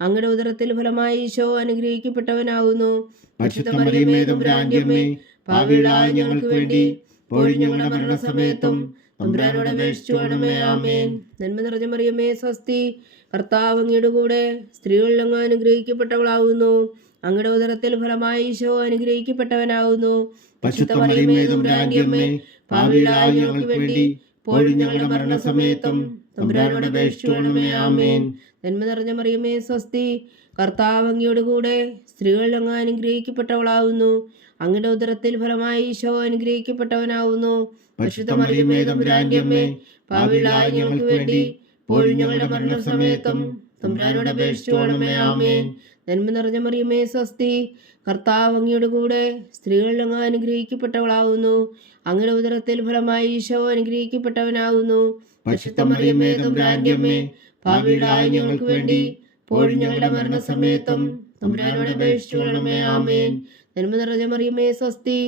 അങ്ങയുടെ ഉദരത്തിൽ ഫലമായി ഈശോ അനുഗ്രഹിക്കപ്പെട്ടവനാകുന്നു. പരിശുദ്ധ മറിയമേ തമ്പുരാന്റെ അമ്മേ, പാപികളായ ഞങ്ങൾക്ക് വേണ്ടി ഇപ്പോഴും ഞങ്ങളുടെ മരണസമയത്തും തമ്പുരാനോട് അപേക്ഷിച്ചുകൊള്ളണമേ. ആമേൻ. നന്മ നിറഞ്ഞ മറിയമേ സ്വസ്തി, കർത്താവ് അങ്ങയുടെ കൂടെ സ്ത്രീകളിൽ അങ്ങ് അനുഗ്രഹിക്കപ്പെട്ടവളാകുന്നു. അങ്ങയുടെ ഉദരത്തിൽ ഫലമായി ഈശോ അനുഗ്രഹിക്കപ്പെട്ടവനാകുന്നു. പരിശുദ്ധ മറിയമേ തമ്പുരാന്റെ അമ്മേ, പാപികളായ ഞങ്ങൾക്ക് വേണ്ടി ഇപ്പോഴും ഞങ്ങളുടെ മരണസമയത്തും തമ്പുരാനോട് അപേക്ഷിച്ചുകൊള്ളണമേ. ആമേൻ. നന്മ നിറഞ്ഞ മറിയമേ സ്വസ്തി, കർത്താവ് അങ്ങയുടെ കൂടെ സ്ത്രീകളിൽ അങ്ങ് അനുഗ്രഹിക്കപ്പെട്ടവളാകുന്നു. അങ്ങയുടെ ഉദരത്തിൽ ഫലമായി ഈശോ അനുഗ്രഹിക്കപ്പെട്ടവനാകുന്നു. പരിശുദ്ധ മറിയമേ തമ്പുരാന്റെ അമ്മേ, പാപികളായ ഞങ്ങൾക്ക് വേണ്ടി ഇപ്പോഴും ഞങ്ങളുടെ മരണസമയത്തും തമ്പുരാനോട് അപേക്ഷിച്ചുകൊള്ളണമേ. ആമേൻ. നന്മ നിറഞ്ഞ മറിയമേ സ്വസ്തി, കർത്താവ് അങ്ങയുടെ കൂടെ സ്ത്രീകളിൽ അങ്ങ് അനുഗ്രഹിക്കപ്പെട്ടവളാകുന്നു. അങ്ങയുടെ ഉദരത്തിൽ ഫലമായി ഈശോ അനുഗ്രഹിക്കപ്പെട്ടവനാകുന്നു. പരിശുദ്ധ മറിയമേ തമ്പുരാന്റെ അമ്മേ, പാപികളായ ഞങ്ങൾക്ക് വേണ്ടി ഇപ്പോഴും ഞങ്ങളുടെ മരണസമയത്തും തമ്പുരാനോട് അപേക്ഷിച്ചുകൊള്ളണമേ. ആമേൻ. നന്മ നിറഞ്ഞ മറിയമേ സ്വസ്തി,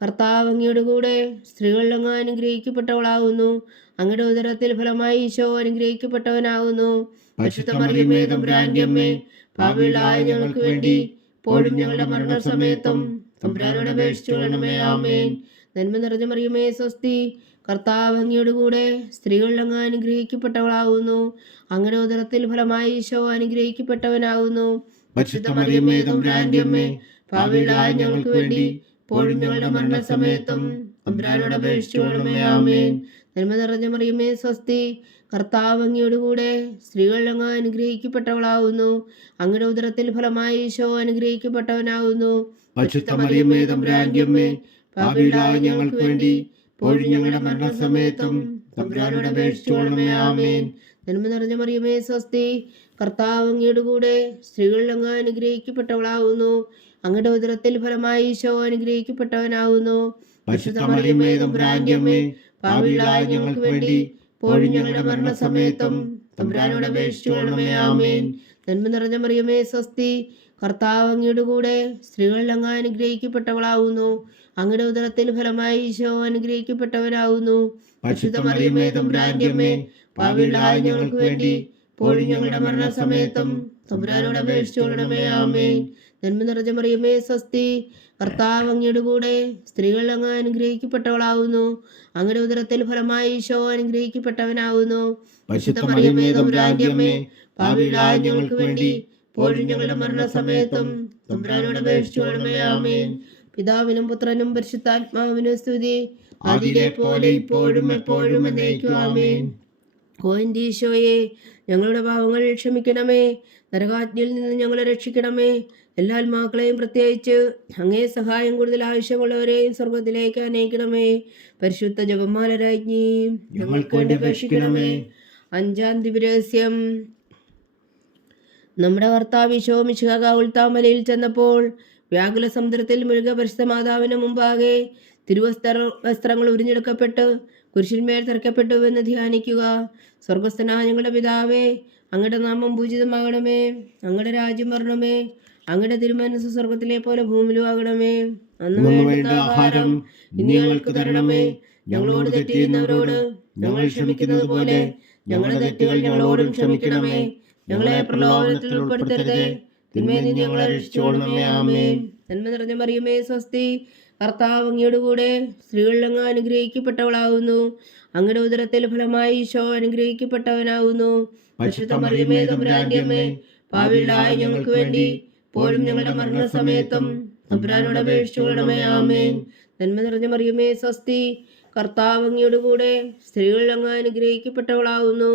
കർത്താവ് അങ്ങയുടെ കൂടെ സ്ത്രീകളിൽ അങ്ങ് അനുഗ്രഹിക്കപ്പെട്ടവളാകുന്നു. അങ്ങയുടെ ഉദരത്തിൽ ഫലമായി ഈശോ അനുഗ്രഹിക്കപ്പെട്ടവനാകുന്നു. പരിശുദ്ധ മറിയമേ തമ്പുരാന്റെ അമ്മേ, പാപികളായ ഞങ്ങൾക്ക് വേണ്ടി ഇപ്പോഴും ഞങ്ങളുടെ മരണസമയത്തും തമ്പുരാനോട് അപേക്ഷിച്ചുകൊള്ളണമേ. ആമേൻ. നന്മ നിറഞ്ഞ മറിയമേ സ്വസ്തി, കർത്താവ് അങ്ങയുടെ കൂടെ സ്ത്രീകളിൽ അങ്ങ് അനുഗ്രഹിക്കപ്പെട്ടവളാകുന്നു. അങ്ങയുടെ ഉദരത്തിൽ ഫലമായി ഈശോ അനുഗ്രഹിക്കപ്പെട്ടവനാകുന്നു. പരിശുദ്ധ മറിയമേ തമ്പുരാന്റെ അമ്മേ, പാപികളായ ഞങ്ങൾക്ക് വേണ്ടി ഇപ്പോഴും ഞങ്ങളുടെ മരണസമയത്തും തമ്പുരാനോട് അപേക്ഷിച്ചുകൊള്ളണമേ. ആമേൻ. നന്മ നിറഞ്ഞ മറിയമേ സ്വസ്തി, കർത്താവ് അങ്ങയുടെ കൂടെ സ്ത്രീകളിൽ അങ്ങ് അനുഗ്രഹിക്കപ്പെട്ടവളാകുന്നു. അങ്ങയുടെ ഉദരത്തിൽ ഫലമായി ഈശോ അനുഗ്രഹിക്കപ്പെട്ടവനാകുന്നു. പരിശുദ്ധ മറിയമേ തമ്പുരാന്റെ അമ്മേ, പാപികളായ ഞങ്ങൾക്ക് വേണ്ടി ഇപ്പോഴും ഞങ്ങളുടെ മരണസമയത്തും തമ്പുരാനോട് അപേക്ഷിച്ചുകൊള്ളണമേ. ആമേൻ. നന്മ നിറഞ്ഞ മറിയമേ സ്വസ്തി, കർത്താവ് അങ്ങയുടെ കൂടെ സ്ത്രീകളിൽ അങ്ങ് അനുഗ്രഹിക്കപ്പെട്ടവളാകുന്നു. അങ്ങയുടെ ഉദരത്തിൽ ഫലമായി ഈശോ അനുഗ്രഹിക്കപ്പെട്ടവനാകുന്നു. പരിശുദ്ധ മറിയമേ തമ്പുരാന്റെ അമ്മേ, പാപികളായ ഞങ്ങൾക്ക് വേണ്ടി ഇപ്പോഴും ഞങ്ങളുടെ മരണസമയത്തും തമ്പുരാനോട് അപേക്ഷിച്ചുകൊള്ളണമേ. ആമേൻ. നന്മ നിറഞ്ഞ മറിയമേ സ്വസ്തി, കർത്താവ് അങ്ങയുടെ കൂടെ സ്ത്രീകളിൽ അങ്ങ് അനുഗ്രഹിക്കപ്പെട്ടവളാകുന്നു. അങ്ങയുടെ ഉദരത്തിൽ ഫലമായി ഈശോ അനുഗ്രഹിക്കപ്പെട്ടവനാകുന്നു. പരിശുദ്ധ മറിയമേ തമ്പുരാന്റെ അമ്മേ, പാപികളായ ഞങ്ങൾക്ക് വേണ്ടി ഇപ്പോഴും ഞങ്ങളുടെ മരണസമയത്തും തമ്പുരാനോട് അപേക്ഷിച്ചുകൊള്ളണമേ. ആമേൻ. നന്മ നിറഞ്ഞ മറിയമേ സ്വസ്തി, കർത്താവ് അങ്ങയുടെ കൂടെ സ്ത്രീകളിൽ അങ്ങ് അനുഗ്രഹിക്കപ്പെട്ടവളാകുന്നു. അങ്ങയുടെ ഉദരത്തിൽ ഫലമായി ഈശോ അനുഗ്രഹിക്കപ്പെട്ടവനാകുന്നു. പരിശുദ്ധ മറിയമേ തമ്പുരാന്റെ അമ്മേ, പാപികളായ ഞങ്ങൾക്ക് വേണ്ടി ഇപ്പോഴും ഞങ്ങളുടെ മരണസമയത്തും തമ്പുരാനോട് അപേക്ഷിച്ചുകൊള്ളണമേ. ആമേൻ. പിതാവിനും പുത്രനും പരിശുദ്ധാത്മാവിനും സ്തുതി, അതിലെ പോലെ ഇപ്പോഴും എപ്പോഴും എന്നേക്കും. ആമേൻ. ഓ എൻ്റെ ഈശോയെ, ഞങ്ങളുടെ പാവങ്ങൾ ക്ഷമിക്കണമേ, നരകാജ്ഞയിൽ നിന്ന് ഞങ്ങളെ രക്ഷിക്കണമേ. എല്ലാ ആത്മാക്കളെയും പ്രത്യേകിച്ച് അങ്ങേ സഹായം കൂടുതൽ ആവശ്യമുള്ളവരെയും സ്വർഗത്തിലേക്ക് അനയിക്കണമേ. പരിശുദ്ധ ജപമാല രാജ്ഞി ഞങ്ങൾക്ക് വേണ്ടി അപേക്ഷിക്കണമേ. 5-ാം ദിവ്യരഹസ്യം. നമ്മുടെ കർത്താവ് ഈശോ മിശിഹാ ഉൾത്താമലയിൽ ചെന്നപ്പോൾ വ്യാകുല സമുദ്രത്തിൽ മുഴുക പരിശുദ്ധ മാതാവിന് മുമ്പാകെ വസ്ത്രങ്ങൾ ഉരിഞ്ഞെടുക്കപ്പെട്ട് കുരിശിന്മേൽ തറയ്ക്കപ്പെട്ടു എന്ന് ധ്യാനിക്കുക. സ്വർഗസ്ഥനായ ഞങ്ങളുടെ പിതാവേ, അങ്ങയുടെ നാമം പൂജിതമാകണമേ, അങ്ങയുടെ രാജ്യം വരണമേ, അങ്ങയുടെ തിരുമനസ്സ് സ്വർഗത്തിലെ പോലെ ഭൂമിയിലും ആകണമേ. അന്ന് വേണ്ട ആഹാരം ഇനി ഞങ്ങൾക്ക് തരണമേ. ഞങ്ങളോട് തെറ്റ് ചെയ്യുന്നവരോട് ഞങ്ങൾ ക്ഷമിക്കുന്നത് പോലെ ഞങ്ങളുടെ തെറ്റുകൾ ഞങ്ങളോടും ക്ഷമിക്കണമേ. ഞങ്ങളെ പ്രലോഭനത്തിൽ ഉൾപ്പെടുത്തരുതേ, തിന്മയിൽ നിന്ന് ഞങ്ങളെ രക്ഷിച്ചുകൊള്ളണമേ. ആമേൻ. നന്മ നിറഞ്ഞ മറിയമേ സ്വസ്തി, കർത്താവ് അങ്ങയുടെ കൂടെ സ്ത്രീകളിൽ അങ്ങ് അനുഗ്രഹിക്കപ്പെട്ടവളാകുന്നു. അങ്ങയുടെ ഉദരത്തിൽ ഫലമായി ഈശോ അനുഗ്രഹിക്കപ്പെട്ടവനാകുന്നു. പരിശുദ്ധ മറിയമേ തമ്പുരാന്റെ അമ്മേ, പാപികളായ ഞങ്ങൾക്ക് വേണ്ടി ഇപ്പോഴും ഞങ്ങളുടെ മരണസമയത്തും തമ്പുരാനോട് അപേക്ഷിച്ചുകൊള്ളണമേ. ആമേൻ. നന്മ നിറഞ്ഞ മറിയമേ സ്വസ്തി, കർത്താവ് അങ്ങയുടെ കൂടെ സ്ത്രീകളിൽ അങ്ങ് അനുഗ്രഹിക്കപ്പെട്ടവളാകുന്നു.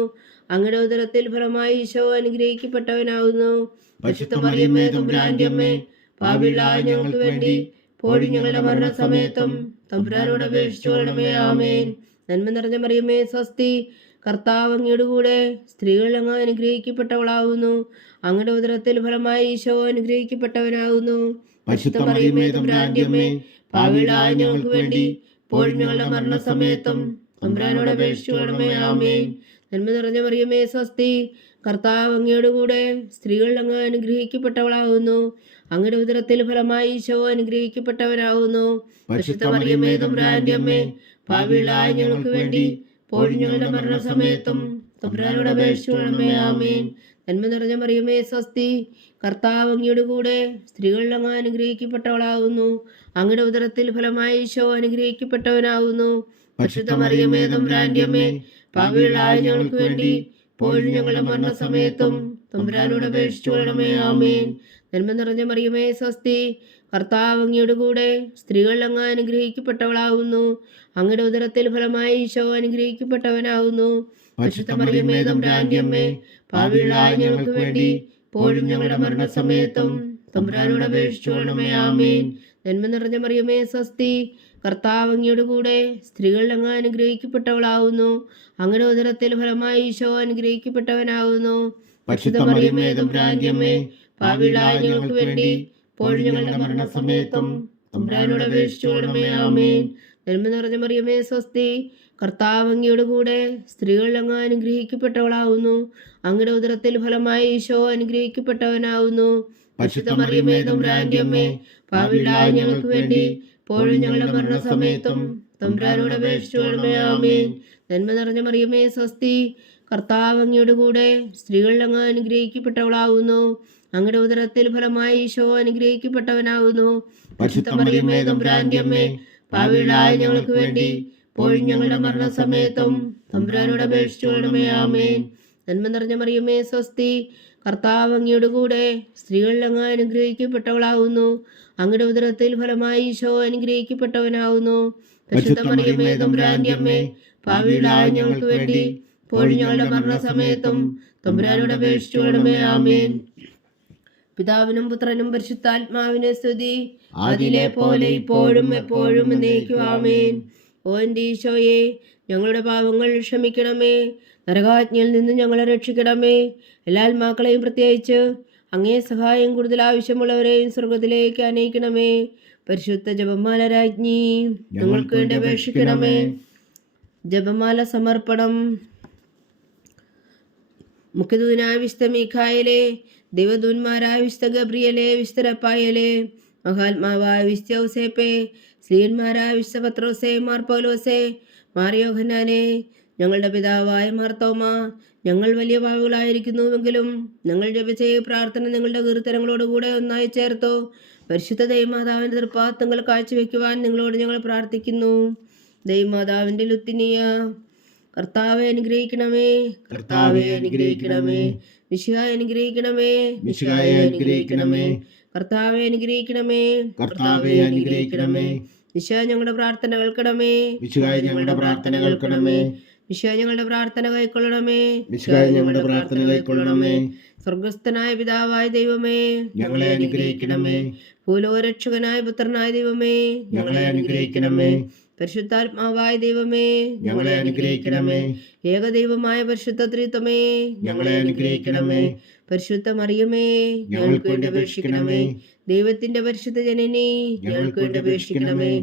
അങ്ങയുടെ ഉദരത്തിൽ ഫലമായി ഈശോ അനുഗ്രഹിക്കപ്പെട്ടവനാകുന്നു. പരിശുദ്ധ മറിയമേ തമ്പുരാന്റെ അമ്മേ, പാപികളായ ഞങ്ങൾക്ക് വേണ്ടി ഇപ്പോഴും ഞങ്ങളുടെ മരണസമയത്തും തമ്പുരാനോട് അപേക്ഷിച്ചു കൊള്ളണമേ. ആമേൻ. നന്മ നിറഞ്ഞ മറിയമേ സ്വസ്തി, കർത്താവ് അങ്ങയുടെ കൂടെ സ്ത്രീകൾ അങ്ങ് അനുഗ്രഹിക്കപ്പെട്ടവളാകുന്നു. അങ്ങയുടെ ഉദരത്തിൽ ഫലമായി ഈശോ അനുഗ്രഹിക്കപ്പെട്ടവനാകുന്നു. പരിശുദ്ധ മറിയമേ തമ്പുരാന്റെ അമ്മേ, പാപികളായ ഞങ്ങൾക്ക് വേണ്ടി ഇപ്പോഴും ഞങ്ങളുടെ മരണസമയത്തും തമ്പുരാനോട് അപേക്ഷിച്ചു കൊള്ളണമേ. ആമേൻ. നന്മ നിറഞ്ഞ മറിയമേ സ്വസ്തി, കർത്താവ് അങ്ങയുടെ കൂടെ സ്ത്രീകൾ അങ്ങ് അനുഗ്രഹിക്കപ്പെട്ടവളാകുന്നു. അങ്ങയുടെ ഉദരത്തിൽ ഫലമായി ഈശോ അനുഗ്രഹിക്കപ്പെട്ടവനാകുന്നു. പരിശുദ്ധ മറിയമേ തമ്പുരാന്റെ അമ്മേ, പാപികളായ ഞങ്ങൾക്ക് വേണ്ടി ഇപ്പോഴും ഞങ്ങളുടെ മരണസമയത്തും തമ്പുരാനോട് അപേക്ഷിച്ചു കൊള്ളണമേ. ആമേൻ. നന്മ നിറഞ്ഞ മറിയമേ സ്വസ്തി, കർത്താവ് അങ്ങയുടെ കൂടെ സ്ത്രീകൾ അങ്ങ് അനുഗ്രഹിക്കപ്പെട്ടവളാകുന്നു. അങ്ങയുടെ ഉദരത്തിൽ ഫലമായി ഈശോ അനുഗ്രഹിക്കപ്പെട്ടവനാകുന്നു. പരിശുദ്ധ മറിയമേ തമ്പുരാന്റെ അമ്മേ, പാപികളായ ഞങ്ങൾക്ക് വേണ്ടി ഇപ്പോഴും ഞങ്ങളുടെ മരണസമയത്തും തമ്പുരാനോട് അപേക്ഷിച്ചു കൊള്ളണമേ. ആമേൻ. നന്മ നിറഞ്ഞ മറിയമേ സ്വസ്തി, കർത്താവ് അങ്ങയുടെ കൂടെ സ്ത്രീകൾ അങ്ങ് അനുഗ്രഹിക്കപ്പെട്ടവളാകുന്നു. അങ്ങയുടെ ഉദരത്തിൽ ഫലമായി ഈശോ അനുഗ്രഹിക്കപ്പെട്ടവനാകുന്നു. പരിശുദ്ധ മറിയമേ തമ്പുരാന്റെ അമ്മേ, പാപികളായ ഞങ്ങൾക്ക് വേണ്ടി ഇപ്പോഴും ഞങ്ങളുടെ മരണസമയത്തും തമ്പുരാനോട് അപേക്ഷിച്ചു കൊള്ളണമേ. ആമേൻ. നന്മ നിറഞ്ഞ മറിയമേ സ്വസ്തി, കർത്താവ് അങ്ങയുടെ കൂടെ സ്ത്രീകൾ അങ്ങ് അനുഗ്രഹിക്കപ്പെട്ടവളാകുന്നു. അങ്ങയുടെ ഉദരത്തിൽ ഫലമായി ഈശോ അനുഗ്രഹിക്കപ്പെട്ടവനാകുന്നു. പരിശുദ്ധ മറിയമേ തമ്പുരാന്റെ അമ്മേ, പാപികളായ ഞങ്ങൾക്ക് വേണ്ടി ഇപ്പോഴും ഞങ്ങളുടെ മരണസമയത്തും തമ്പുരാനോട് അപേക്ഷിച്ചു കൊള്ളണമേ. ആമേൻ. നന്മ നിറഞ്ഞ മറിയമേ സ്വസ്തി, കർത്താവ് അങ്ങയുടെ കൂടെ സ്ത്രീകൾ അങ്ങ് അനുഗ്രഹിക്കപ്പെട്ടവളാകുന്നു. അങ്ങയുടെ ഉദരത്തിൽ ഫലമായി ഈശോ അനുഗ്രഹിക്കപ്പെട്ടവനാകുന്നു. പരിശുദ്ധ മറിയമേ തമ്പുരാന്റെ അമ്മേ, പാപികളായ ഞങ്ങൾക്ക് വേണ്ടി ഇപ്പോഴും ഞങ്ങളുടെ മരണസമയത്തും തമ്പുരാനോട് അപേക്ഷിച്ചു കൊള്ളണമേ. ആമേൻ. നന്മ നിറഞ്ഞ മറിയമേ സ്വസ്തി, കർത്താവ് അങ്ങയുടെ കൂടെ സ്ത്രീകൾ അങ്ങ് അനുഗ്രഹിക്കപ്പെട്ടവളാകുന്നു. അങ്ങയുടെ ഉദരത്തിൽ ഫലമായി ഈശോ അനുഗ്രഹിക്കപ്പെട്ടവനാകുന്നു. പരിശുദ്ധ മറിയമേ തമ്പുരാന്റെ അമ്മേ, പാപികളായ ഞങ്ങൾക്ക് വേണ്ടി ഇപ്പോഴും ഞങ്ങളുടെ മരണസമയത്തും തമ്പുരാനോട് അപേക്ഷിച്ചു കൊള്ളണമേ. ആമേൻ. നന്മ നിറഞ്ഞ മറിയമേ സ്വസ്തി, കർത്താവ് അങ്ങയുടെ കൂടെ സ്ത്രീകൾ അങ്ങ് അനുഗ്രഹിക്കപ്പെട്ടവളാകുന്നു. അങ്ങയുടെ ഉദരത്തിൽ ഫലമായി ഈശോ അനുഗ്രഹിക്കപ്പെട്ടവനാകുന്നു. പരിശുദ്ധ മറിയമേ തമ്പുരാന്റെ അമ്മേ, പാപികളായ ഞങ്ങൾക്ക് വേണ്ടി ഇപ്പോഴും ഞങ്ങളുടെ മരണസമയത്തും തമ്പുരാനോട് അപേക്ഷിച്ചു കൊള്ളണമേ. ആമേൻ. പിതാവിനും പുത്രനും പരിശുദ്ധാത്മാവിനെ സ്തുതി, അതിലെ പോലെ ഇപ്പോഴും എപ്പോഴും എന്നേക്കും. ആമേൻ. ഓ എൻ്റെ ഈശോയെ, ഞങ്ങളുടെ പാപങ്ങൾ ക്ഷമിക്കണമേ. നരകാജ്ഞയിൽ നിന്ന് ഞങ്ങളെ രക്ഷിക്കണമേ. എല്ലാ ആത്മാക്കളെയും പ്രത്യേകിച്ച് അങ്ങേ സഹായം കൂടുതൽ ആവശ്യമുള്ളവരെയും സ്വർഗത്തിലേക്ക് അനയിക്കണമേ. പരിശുദ്ധ ജപമാല രാജ്ഞി, ഞങ്ങൾക്ക് വേണ്ടി അപേക്ഷിക്കണമേ. ജപമാല സമർപ്പണം. മുഖ്യദൂതനായ വിശുദ്ധ മീഖായേലേ, ദൈവദൂതന്മാരായ വിശുദ്ധ ഗബ്രിയേലേ, വിശുദ്ധ റഫായേലേ, മഹാത്മാവായ വിശുദ്ധ ഔസേപ്പേ, സ്ലീഹന്മാരായ വിശുദ്ധ പത്രോസേ, മാർ പൗലോസേ, മാർ യോഹന്നാനേ, ഞങ്ങളുടെ പിതാവായ മാർത്തോമ, ഞങ്ങൾ വലിയ പാപികളായിരിക്കുന്നുവെങ്കിലും ഞങ്ങൾ ജപിച്ച ഈ പ്രാർത്ഥന നിങ്ങളുടെ കീർത്തനങ്ങളോടുകൂടെ ഒന്നായി ചേർത്തോ. പരിശുദ്ധ ദൈവമാതാവിൻ്റെ തൃപ്പാദങ്ങൾ കാഴ്ചവെക്കുവാൻ നിങ്ങളോട് ഞങ്ങൾ പ്രാർത്ഥിക്കുന്നു. ദൈവമാതാവിൻ്റെ ലുത്തിനിയ, കർത്താവെ അനുഗ്രഹിക്കണമേ, കർത്താവെ അനുഗ്രഹിക്കണമേ. മിശിഹായെ അനുഗ്രഹിക്കണമേ, മിശിഹായെ അനുഗ്രഹിക്കണമേ. കർത്താവെ അനുഗ്രഹിക്കണമേ, കർത്താവെ അനുഗ്രഹിക്കണമേ. മിശിഹാ ഞങ്ങളുടെ പ്രാർത്ഥന കേൾക്കണമേ, മിശിഹായെ ഞങ്ങളുടെ പ്രാർത്ഥന കേൾക്കണമേ. മിശിഹാ ഞങ്ങളുടെ പ്രാർത്ഥന കൈക്കൊള്ളണമേ, മിശിഹായെ ഞങ്ങളുടെ പ്രാർത്ഥന കൈക്കൊള്ളണമേ. സ്വർഗസ്ഥനായ പിതാവായ ദൈവമേ, ഞങ്ങളെ അനുഗ്രഹിക്കണമേ. ഭൂലോകരക്ഷകനായ പുത്രനായ ദൈവമേ, ഞങ്ങളെ അനുഗ്രഹിക്കണമേ. പരിശുദ്ധാത്മാവായ ദൈവമേ, ഞങ്ങളെ അനുഗ്രഹിക്കണമേ. ഏകദൈവമായ പരിശുദ്ധ ത്രിത്വമേ, ഞങ്ങളെ അനുഗ്രഹിക്കണമേ. പരിശുദ്ധ മറിയമേ, ഞങ്ങൾക്ക് വേണ്ടി അപേക്ഷിക്കണമേ. ദൈവത്തിന്റെ പരിശുദ്ധ ജനനി, ഞങ്ങൾക്ക് വേണ്ടി അപേക്ഷിക്കണമേ.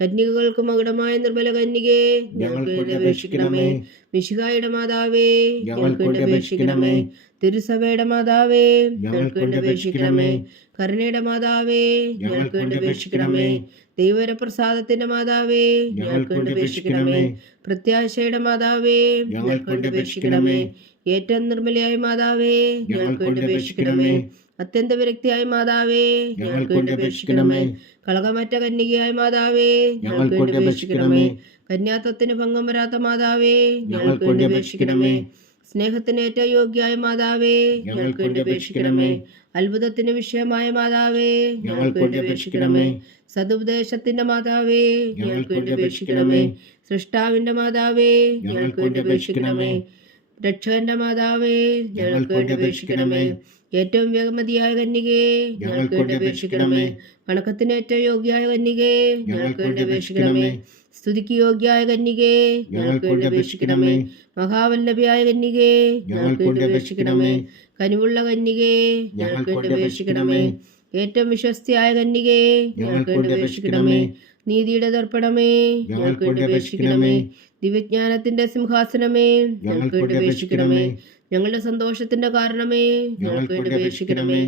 കന്യകൾക്ക് മകുടമായ നിർമ്മല കന്യകേ, ഞങ്ങൾക്ക് വേണ്ടി അപേക്ഷിക്കണമേ. മിശിഹായുടെ മാതാവേ, ഞങ്ങൾക്ക് വേണ്ടി അപേക്ഷിക്കണമേ. തിരുസഭയുടെ മാതാവേ, ഞങ്ങൾക്ക് വേണ്ടി അപേക്ഷിക്കണമേ. കരുണയുടെ മാതാവേ, ഞങ്ങൾക്ക് വേണ്ടി അപേക്ഷിക്കണമേ. ദൈവപ്രസാദത്തിന്റെ മാതാവേ, ഞങ്ങൾക്ക് വേണ്ടി അപേക്ഷിക്കണമേ. പ്രത്യാശയുടെ മാതാവേ, ഞങ്ങൾക്ക് വേണ്ടി അപേക്ഷിക്കണമേ. ഏറ്റവും നിർമ്മലയായ മാതാവേ, ഞങ്ങൾക്ക് വേണ്ടി അപേക്ഷിക്കണമേ. അത്യന്ത വിരക്തിയായ മാതാവേ, ഞങ്ങൾക്ക് വേണ്ടി അപേക്ഷിക്കണമേ. കളകമറ്റ കന്യകയായ മാതാവേ, ഞങ്ങൾക്ക് വേണ്ടി അപേക്ഷിക്കണമേ. കന്യാത്വത്തിന് ഭംഗം വരാത്ത മാതാവേ, ഞങ്ങൾക്ക് വേണ്ടി അപേക്ഷിക്കണമേ. സ്നേഹത്തിന് ഏറ്റവും യോഗ്യയായ മാതാവേ, ഞങ്ങൾക്ക് വേണ്ടി അപേക്ഷിക്കണമേ. അത്ഭുതത്തിന് വിഷയമായ മാതാവേ, ഞങ്ങൾക്ക് വേണ്ടി അപേക്ഷിക്കണമേ. സതുപദേശത്തിന്റെ മാതാവേ, ഞങ്ങൾക്ക് വേണ്ടി അപേക്ഷിക്കണമേ. സൃഷ്ടാവിന്റെ മാതാവേ, ഞങ്ങൾക്ക് വേണ്ടി അപേക്ഷിക്കണമേ. രക്ഷകന്റെ മാതാവേ, ഞങ്ങൾക്ക് വേണ്ടി അപേക്ഷിക്കണമേ. ഏറ്റവും വേഗമതിയായ കന്യകേ, ഞങ്ങൾക്ക് വേണ്ടി അപേക്ഷിക്കണമേ. വണക്കത്തിന് ഏറ്റവും യോഗ്യയായ കന്യകേ, ഞങ്ങൾക്ക് വേണ്ടി അപേക്ഷിക്കണമേ. സ്തുതിക്ക് യോഗ്യയായ കന്യകേ, ഞങ്ങൾക്ക് വേണ്ടി അപേക്ഷിക്കണമേ. മഹാവല്ലഭയായ കന്യകേ, ഞങ്ങൾക്ക് വേണ്ടി അപേക്ഷിക്കണമേ. കനിവുള്ള കന്യകേ, ഞങ്ങൾക്ക് വേണ്ടി അപേക്ഷിക്കണമേ. ഏറ്റവും വിശ്വസ്തയായ കന്യകേ, ഞങ്ങൾക്ക് വേണ്ടി അപേക്ഷിക്കണമേ. നീതിയുടെ ദർപ്പണമേ, ഞങ്ങൾക്ക് വേണ്ടി അപേക്ഷിക്കണമേ. ദിവ്യജ്ഞാനത്തിന്റെ സിംഹാസനമേ, ഞങ്ങൾക്ക് വേണ്ടി അപേക്ഷിക്കണമേ. ഞങ്ങളുടെ സന്തോഷത്തിന്റെ കാരണമേ, ഞങ്ങൾക്ക് വേണ്ടി അപേക്ഷിക്കണമേ.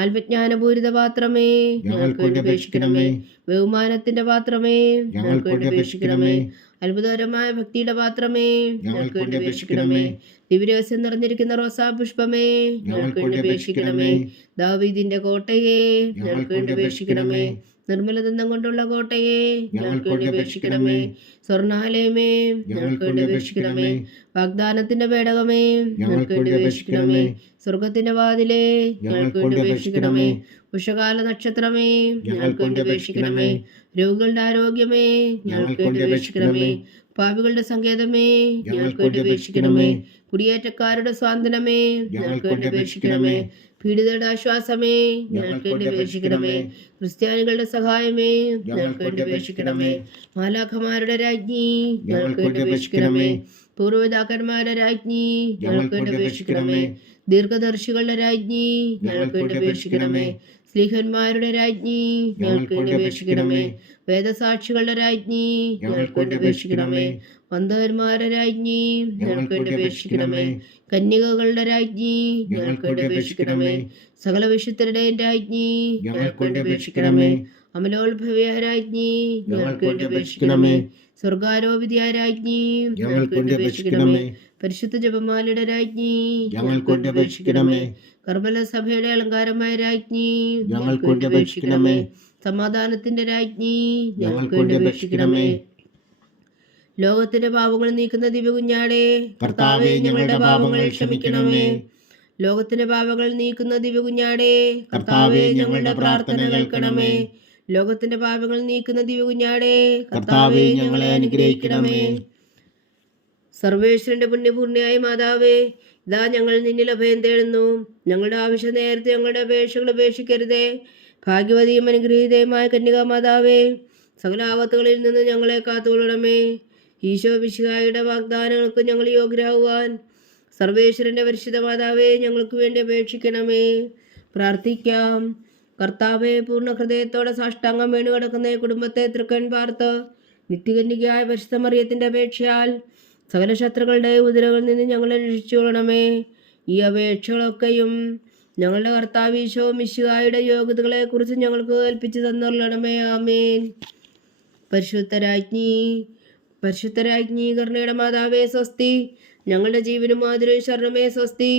ആത്മജ്ഞാനപൂരിത പാത്രമേ, ഞങ്ങൾക്ക് വേണ്ടി അപേക്ഷിക്കണമേ. ബഹുമാനത്തിന്റെ പാത്രമേ, ഞങ്ങൾക്ക് വേണ്ടി അപേക്ഷിക്കണമേ. അത്ഭുതകരമായ ഭക്തിയുടെ പാത്രമേ, ഞങ്ങൾക്ക് വേണ്ടി അപേക്ഷിക്കണമേ. ദിവ്യരഹസ്യം നിറഞ്ഞിരിക്കുന്ന റോസാ പുഷ്പമേ, ഞങ്ങൾക്ക് വേണ്ടി അപേക്ഷിക്കണമേ. ദാവീദിന്റെ കോട്ടയെ, ഞങ്ങൾക്ക് വേണ്ടി അപേക്ഷിക്കണമേ. നിർമ്മലദന്തം കൊണ്ടുള്ള കോട്ടയെ, ഞങ്ങൾക്ക് വേണ്ടി അപേക്ഷിക്കണമേ. സ്വർണാലയമേ, ഞങ്ങൾക്ക് വേണ്ടി അപേക്ഷിക്കണമേ. വാഗ്ദാനത്തിന്റെ പേടകമേ, ഞങ്ങൾക്ക് വേണ്ടി അപേക്ഷിക്കണമേ. സ്വർഗത്തിന്റെ വാതിലേ, ഞങ്ങൾക്ക് വേണ്ടി അപേക്ഷിക്കണമേ. ഉഷകാല നക്ഷത്രമേ, ഞങ്ങൾക്ക് വേണ്ടി അപേക്ഷിക്കണമേ. രോഗികളുടെ ആരോഗ്യമേ, ഞങ്ങൾക്ക് വേണ്ടി അപേക്ഷിക്കണമേ. പാപികളുടെ സങ്കേതമേ, ഞങ്ങൾക്ക് വേണ്ടി അപേക്ഷിക്കണമേ. കുടിയേറ്റക്കാരുടെ സ്വാതന്ത്ര്യമേ, ഞങ്ങൾക്ക് വേണ്ടി അപേക്ഷിക്കണമേ. പീഡിതരുടെ ആശ്വാസമേ, ഞങ്ങൾക്ക് വേണ്ടി അപേക്ഷിക്കണമേ. ക്രിസ്ത്യാനികളുടെ സഹായമേ, ഞങ്ങൾക്ക് വേണ്ടി അപേക്ഷിക്കണമേ. മാലാഖമാരുടെ രാജ്ഞി, ഞങ്ങൾക്ക് വേണ്ടി അപേക്ഷിക്കണമേ. പൂർവ്വപിതാക്കന്മാരുടെ രാജ്ഞി, ഞങ്ങൾക്ക് വേണ്ടി അപേക്ഷിക്കണമേ. ദീർഘദർശികളുടെ രാജ്ഞി, ഞങ്ങൾക്ക് വേണ്ടി അപേക്ഷിക്കണമേ. സ്ലീഹന്മാരുടെ രാജ്ഞി, ഞങ്ങൾക്ക് വേണ്ടി അപേക്ഷിക്കണമേ. വേദസാക്ഷികളുടെ രാജ്ഞി, ഞങ്ങൾക്ക് വേണ്ടി അപേക്ഷിക്കണമേ. വന്ധകന്മാരുടെ രാജ്ഞി, ഞങ്ങൾക്ക് വേണ്ടി അപേക്ഷിക്കണമേ. കന്യകകളുടെ രാജ്ഞി, ഞങ്ങൾക്ക് വേണ്ടി അപേക്ഷിക്കണമേ. സകല വിശുദ്ധരുടെയും രാജ്ഞി, ഞങ്ങൾക്ക് വേണ്ടി അപേക്ഷിക്കണമേ. അമലോത്ഭവയായ രാജ്ഞി, ഞങ്ങൾക്ക് വേണ്ടി അപേക്ഷിക്കണമേ. സ്വർഗാരോപിതയായ രാജ്ഞി, ഞങ്ങൾക്ക് വേണ്ടി അപേക്ഷിക്കണമേ. പരിശുദ്ധ ജപമാലയുടെ രാജ്ഞി, ഞങ്ങൾക്ക് വേണ്ടി അപേക്ഷിക്കണമേ. കർമ്മല സഭയുടെ അലങ്കാരമായ രാജ്ഞി, ഞങ്ങൾക്ക് വേണ്ടി അപേക്ഷിക്കണമേ. സമാധാനത്തിന്റെ രാജ്ഞി, ഞങ്ങൾക്ക് വേണ്ടി അപേക്ഷിക്കണമേ. ലോകത്തിന്റെ പാപങ്ങൾ നീക്കുന്ന ദിവ്യകുഞ്ഞാടേ, കർത്താവേ ഞങ്ങളുടെ പാപങ്ങൾ ക്ഷമിക്കണമേ. ലോകത്തിന്റെ പാപങ്ങൾ നീക്കുന്ന ദിവ്യകുഞ്ഞാടേ, കർത്താവേ ഞങ്ങളുടെ പ്രാർത്ഥന കേൾക്കണമേ. ലോകത്തിന്റെ പാപങ്ങൾ നീക്കുന്ന ദിവ്യകുഞ്ഞാടേ, കർത്താവേ ഞങ്ങളെ അനുഗ്രഹിക്കണമേ. സർവേശ്വരന്റെ പുണ്യപൂർണ്ണയായ മാതാവേ, ഇതാ ഞങ്ങൾ നിന്നിൽ അഭയം തേടുന്നു. ഞങ്ങളുടെ ആവശ്യ നേരത്തെ ഞങ്ങളുടെ അപേക്ഷകൾ ഉപേക്ഷിക്കരുതേ. ഭാഗ്യവതിയും അനുഗ്രഹീതയുമായ കന്യകാ മാതാവേ, സകല ആപത്തുകളിൽ നിന്ന് ഞങ്ങളെ കാത്തുകൊള്ളണമേ. ഈശോ മിശിഹായുടെ വാഗ്ദാനങ്ങൾക്ക് ഞങ്ങൾ യോഗ്യരാകുവാൻ സർവേശ്വരന്റെ പരിശുദ്ധ മാതാവേ, ഞങ്ങൾക്ക് വേണ്ടി അപേക്ഷിക്കണമേ. പ്രാർത്ഥിക്കാം. കർത്താവെ, പൂർണ്ണ ഹൃദയത്തോടെ സാഷ്ടാംഗം വീണു കിടക്കുന്ന ഈ കുടുംബത്തെ തൃക്കൺ പാർത്ത് നിത്യകന്യകയായ പരിശുദ്ധ മറിയത്തിന്റെ അപേക്ഷയാൽ സകല ശത്രുക്കളുടെ ഉദരകളിൽ നിന്ന് ഞങ്ങളെ രക്ഷിച്ചുകൊള്ളണമേ. ഈ അപേക്ഷകളൊക്കെയും ഞങ്ങളുടെ കർത്താവ് ഈശോ മിശിഹായുടെ യോഗ്യതകളെ കുറിച്ച് ഞങ്ങൾക്ക് കൽപ്പിച്ചു തന്നരുളണമേ. ആമേൻ. പരിശുദ്ധരാജ്ഞി കരുണയുടെ മാതാവേ സ്വസ്തി. ഞങ്ങളുടെ ജീവനും മാധുര്യവും ശരണമേ സ്വസ്തി.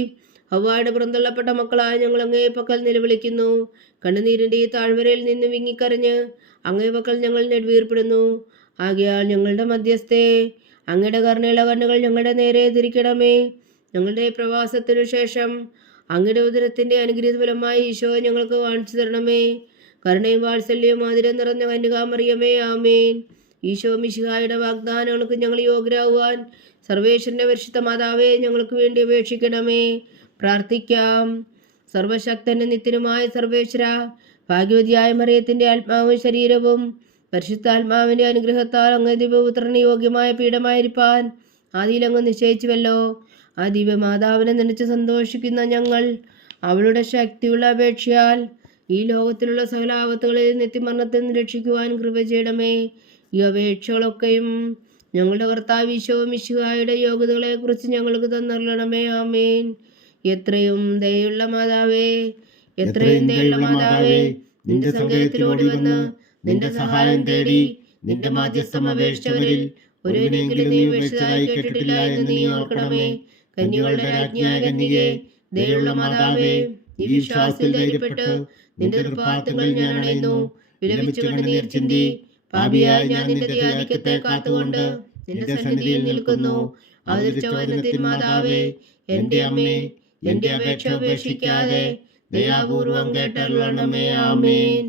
ഹവ്വായുടെ പുറന്തള്ളപ്പെട്ട മക്കളായ ഞങ്ങൾ അങ്ങേ പക്കൽ നിലവിളിക്കുന്നു. കണ്ണുനീരിൻ്റെ ഈ താഴ്വരയിൽ നിന്ന് വിങ്ങിക്കരഞ്ഞ് അങ്ങേ പക്കൽ ഞങ്ങൾ നെടുവീർപ്പെടുന്നു. ആകയാൽ ഞങ്ങളുടെ മധ്യസ്ഥേ, അങ്ങയുടെ കരുണയുള്ള കണ്ണുകൾ ഞങ്ങളുടെ നേരെ തിരിക്കണമേ. ഞങ്ങളുടെ പ്രവാസത്തിനു ശേഷം അങ്ങയുടെ ഉദരത്തിൻ്റെ അനുഗ്രഹീത ഫലമായി ഈശോ ഞങ്ങൾക്ക് കാണിച്ചു തരണമേ. കരുണയും വാത്സല്യവും മാധുര്യം നിറഞ്ഞ കന്യകാമറിയമേ, ആമേൻ. ഈശോ മിശിഹായുടെ വാഗ്ദാനങ്ങൾക്ക് ഞങ്ങൾ യോഗ്യരാകുവാൻ സർവേശ്വരന്റെ പരിശുദ്ധ മാതാവേ, ഞങ്ങൾക്ക് വേണ്ടി അപേക്ഷിക്കണമേ. പ്രാർത്ഥിക്കാം. സർവശക്തന്റെ നിത്യനുമായ സർവേശ്വര, ഭാഗ്യവതിയായ മറിയത്തിന്റെ ആത്മാവും ശരീരവും പരിശുദ്ധാത്മാവിന്റെ അനുഗ്രഹത്താൽ അങ്ങ് ദിവ്യപുത്രന് യോഗ്യമായ പീഠമായിരിക്കാൻ ആദിയിൽ അങ്ങ് നിശ്ചയിച്ചുവല്ലോ. ആ ദിവ്യമാതാവിനെ നനച്ച് സന്തോഷിക്കുന്ന ഞങ്ങൾ അവളുടെ ശക്തിയുള്ള അപേക്ഷയാൽ ഈ ലോകത്തിലുള്ള സകല ആപത്തുകളിൽ നിത്യമരണത്തിൽ നിന്ന് രക്ഷിക്കുവാൻ കൃപ ചെയ്യണമേ. ഈ അപേക്ഷകളൊക്കെയും ഞങ്ങളുടെ കർത്താവ് ഈശോ മിശിഹായുടെ യോഗ്യതകളെ കുറിച്ച് ഞങ്ങൾക്ക് തന്നരുളണമേ. ആമേൻ. എത്രയും ദയുള്ള മാതാവേ, നിന്റെ സങ്കേതത്തിലോടി വന്ന് നിന്റെ സഹായം തേടി നിന്റെ മാധ്യസ്ഥം അപേക്ഷിച്ചവരിൽ ഒരുവനെങ്കിലും നീ ഉപേക്ഷിച്ചതായി കേട്ടിട്ടില്ല എന്ന് നീ ഓർക്കണമേ. കന്യകളുടെ രാജ്ഞിയായ കന്യകേ, ദയുള്ള മാതാവേ, ഈ വിശ്വാസത്തിൽ ധൈര്യപ്പെട്ട് നിന്റെ തൃപ്പാദങ്ങൾ ഞാൻ അണയുന്നു. വിലപിച്ചു കണ്ണുനീർ ചിന്തി പാപിയായ ഞാൻ നിന്റെ ദയാധിക്യത്തെ കാത്തുകൊണ്ട് നിന്റെ സന്നിധിയിൽ നിൽക്കുന്നു. അവതരിച്ച വചനത്തിൻ മാതാവേ, എന്റെ അമ്മേ, എന്റെ അപേക്ഷ ഉപേക്ഷിക്കാതെ ദയാപൂർവം കേട്ടരുളണമേ. ആമേൻ.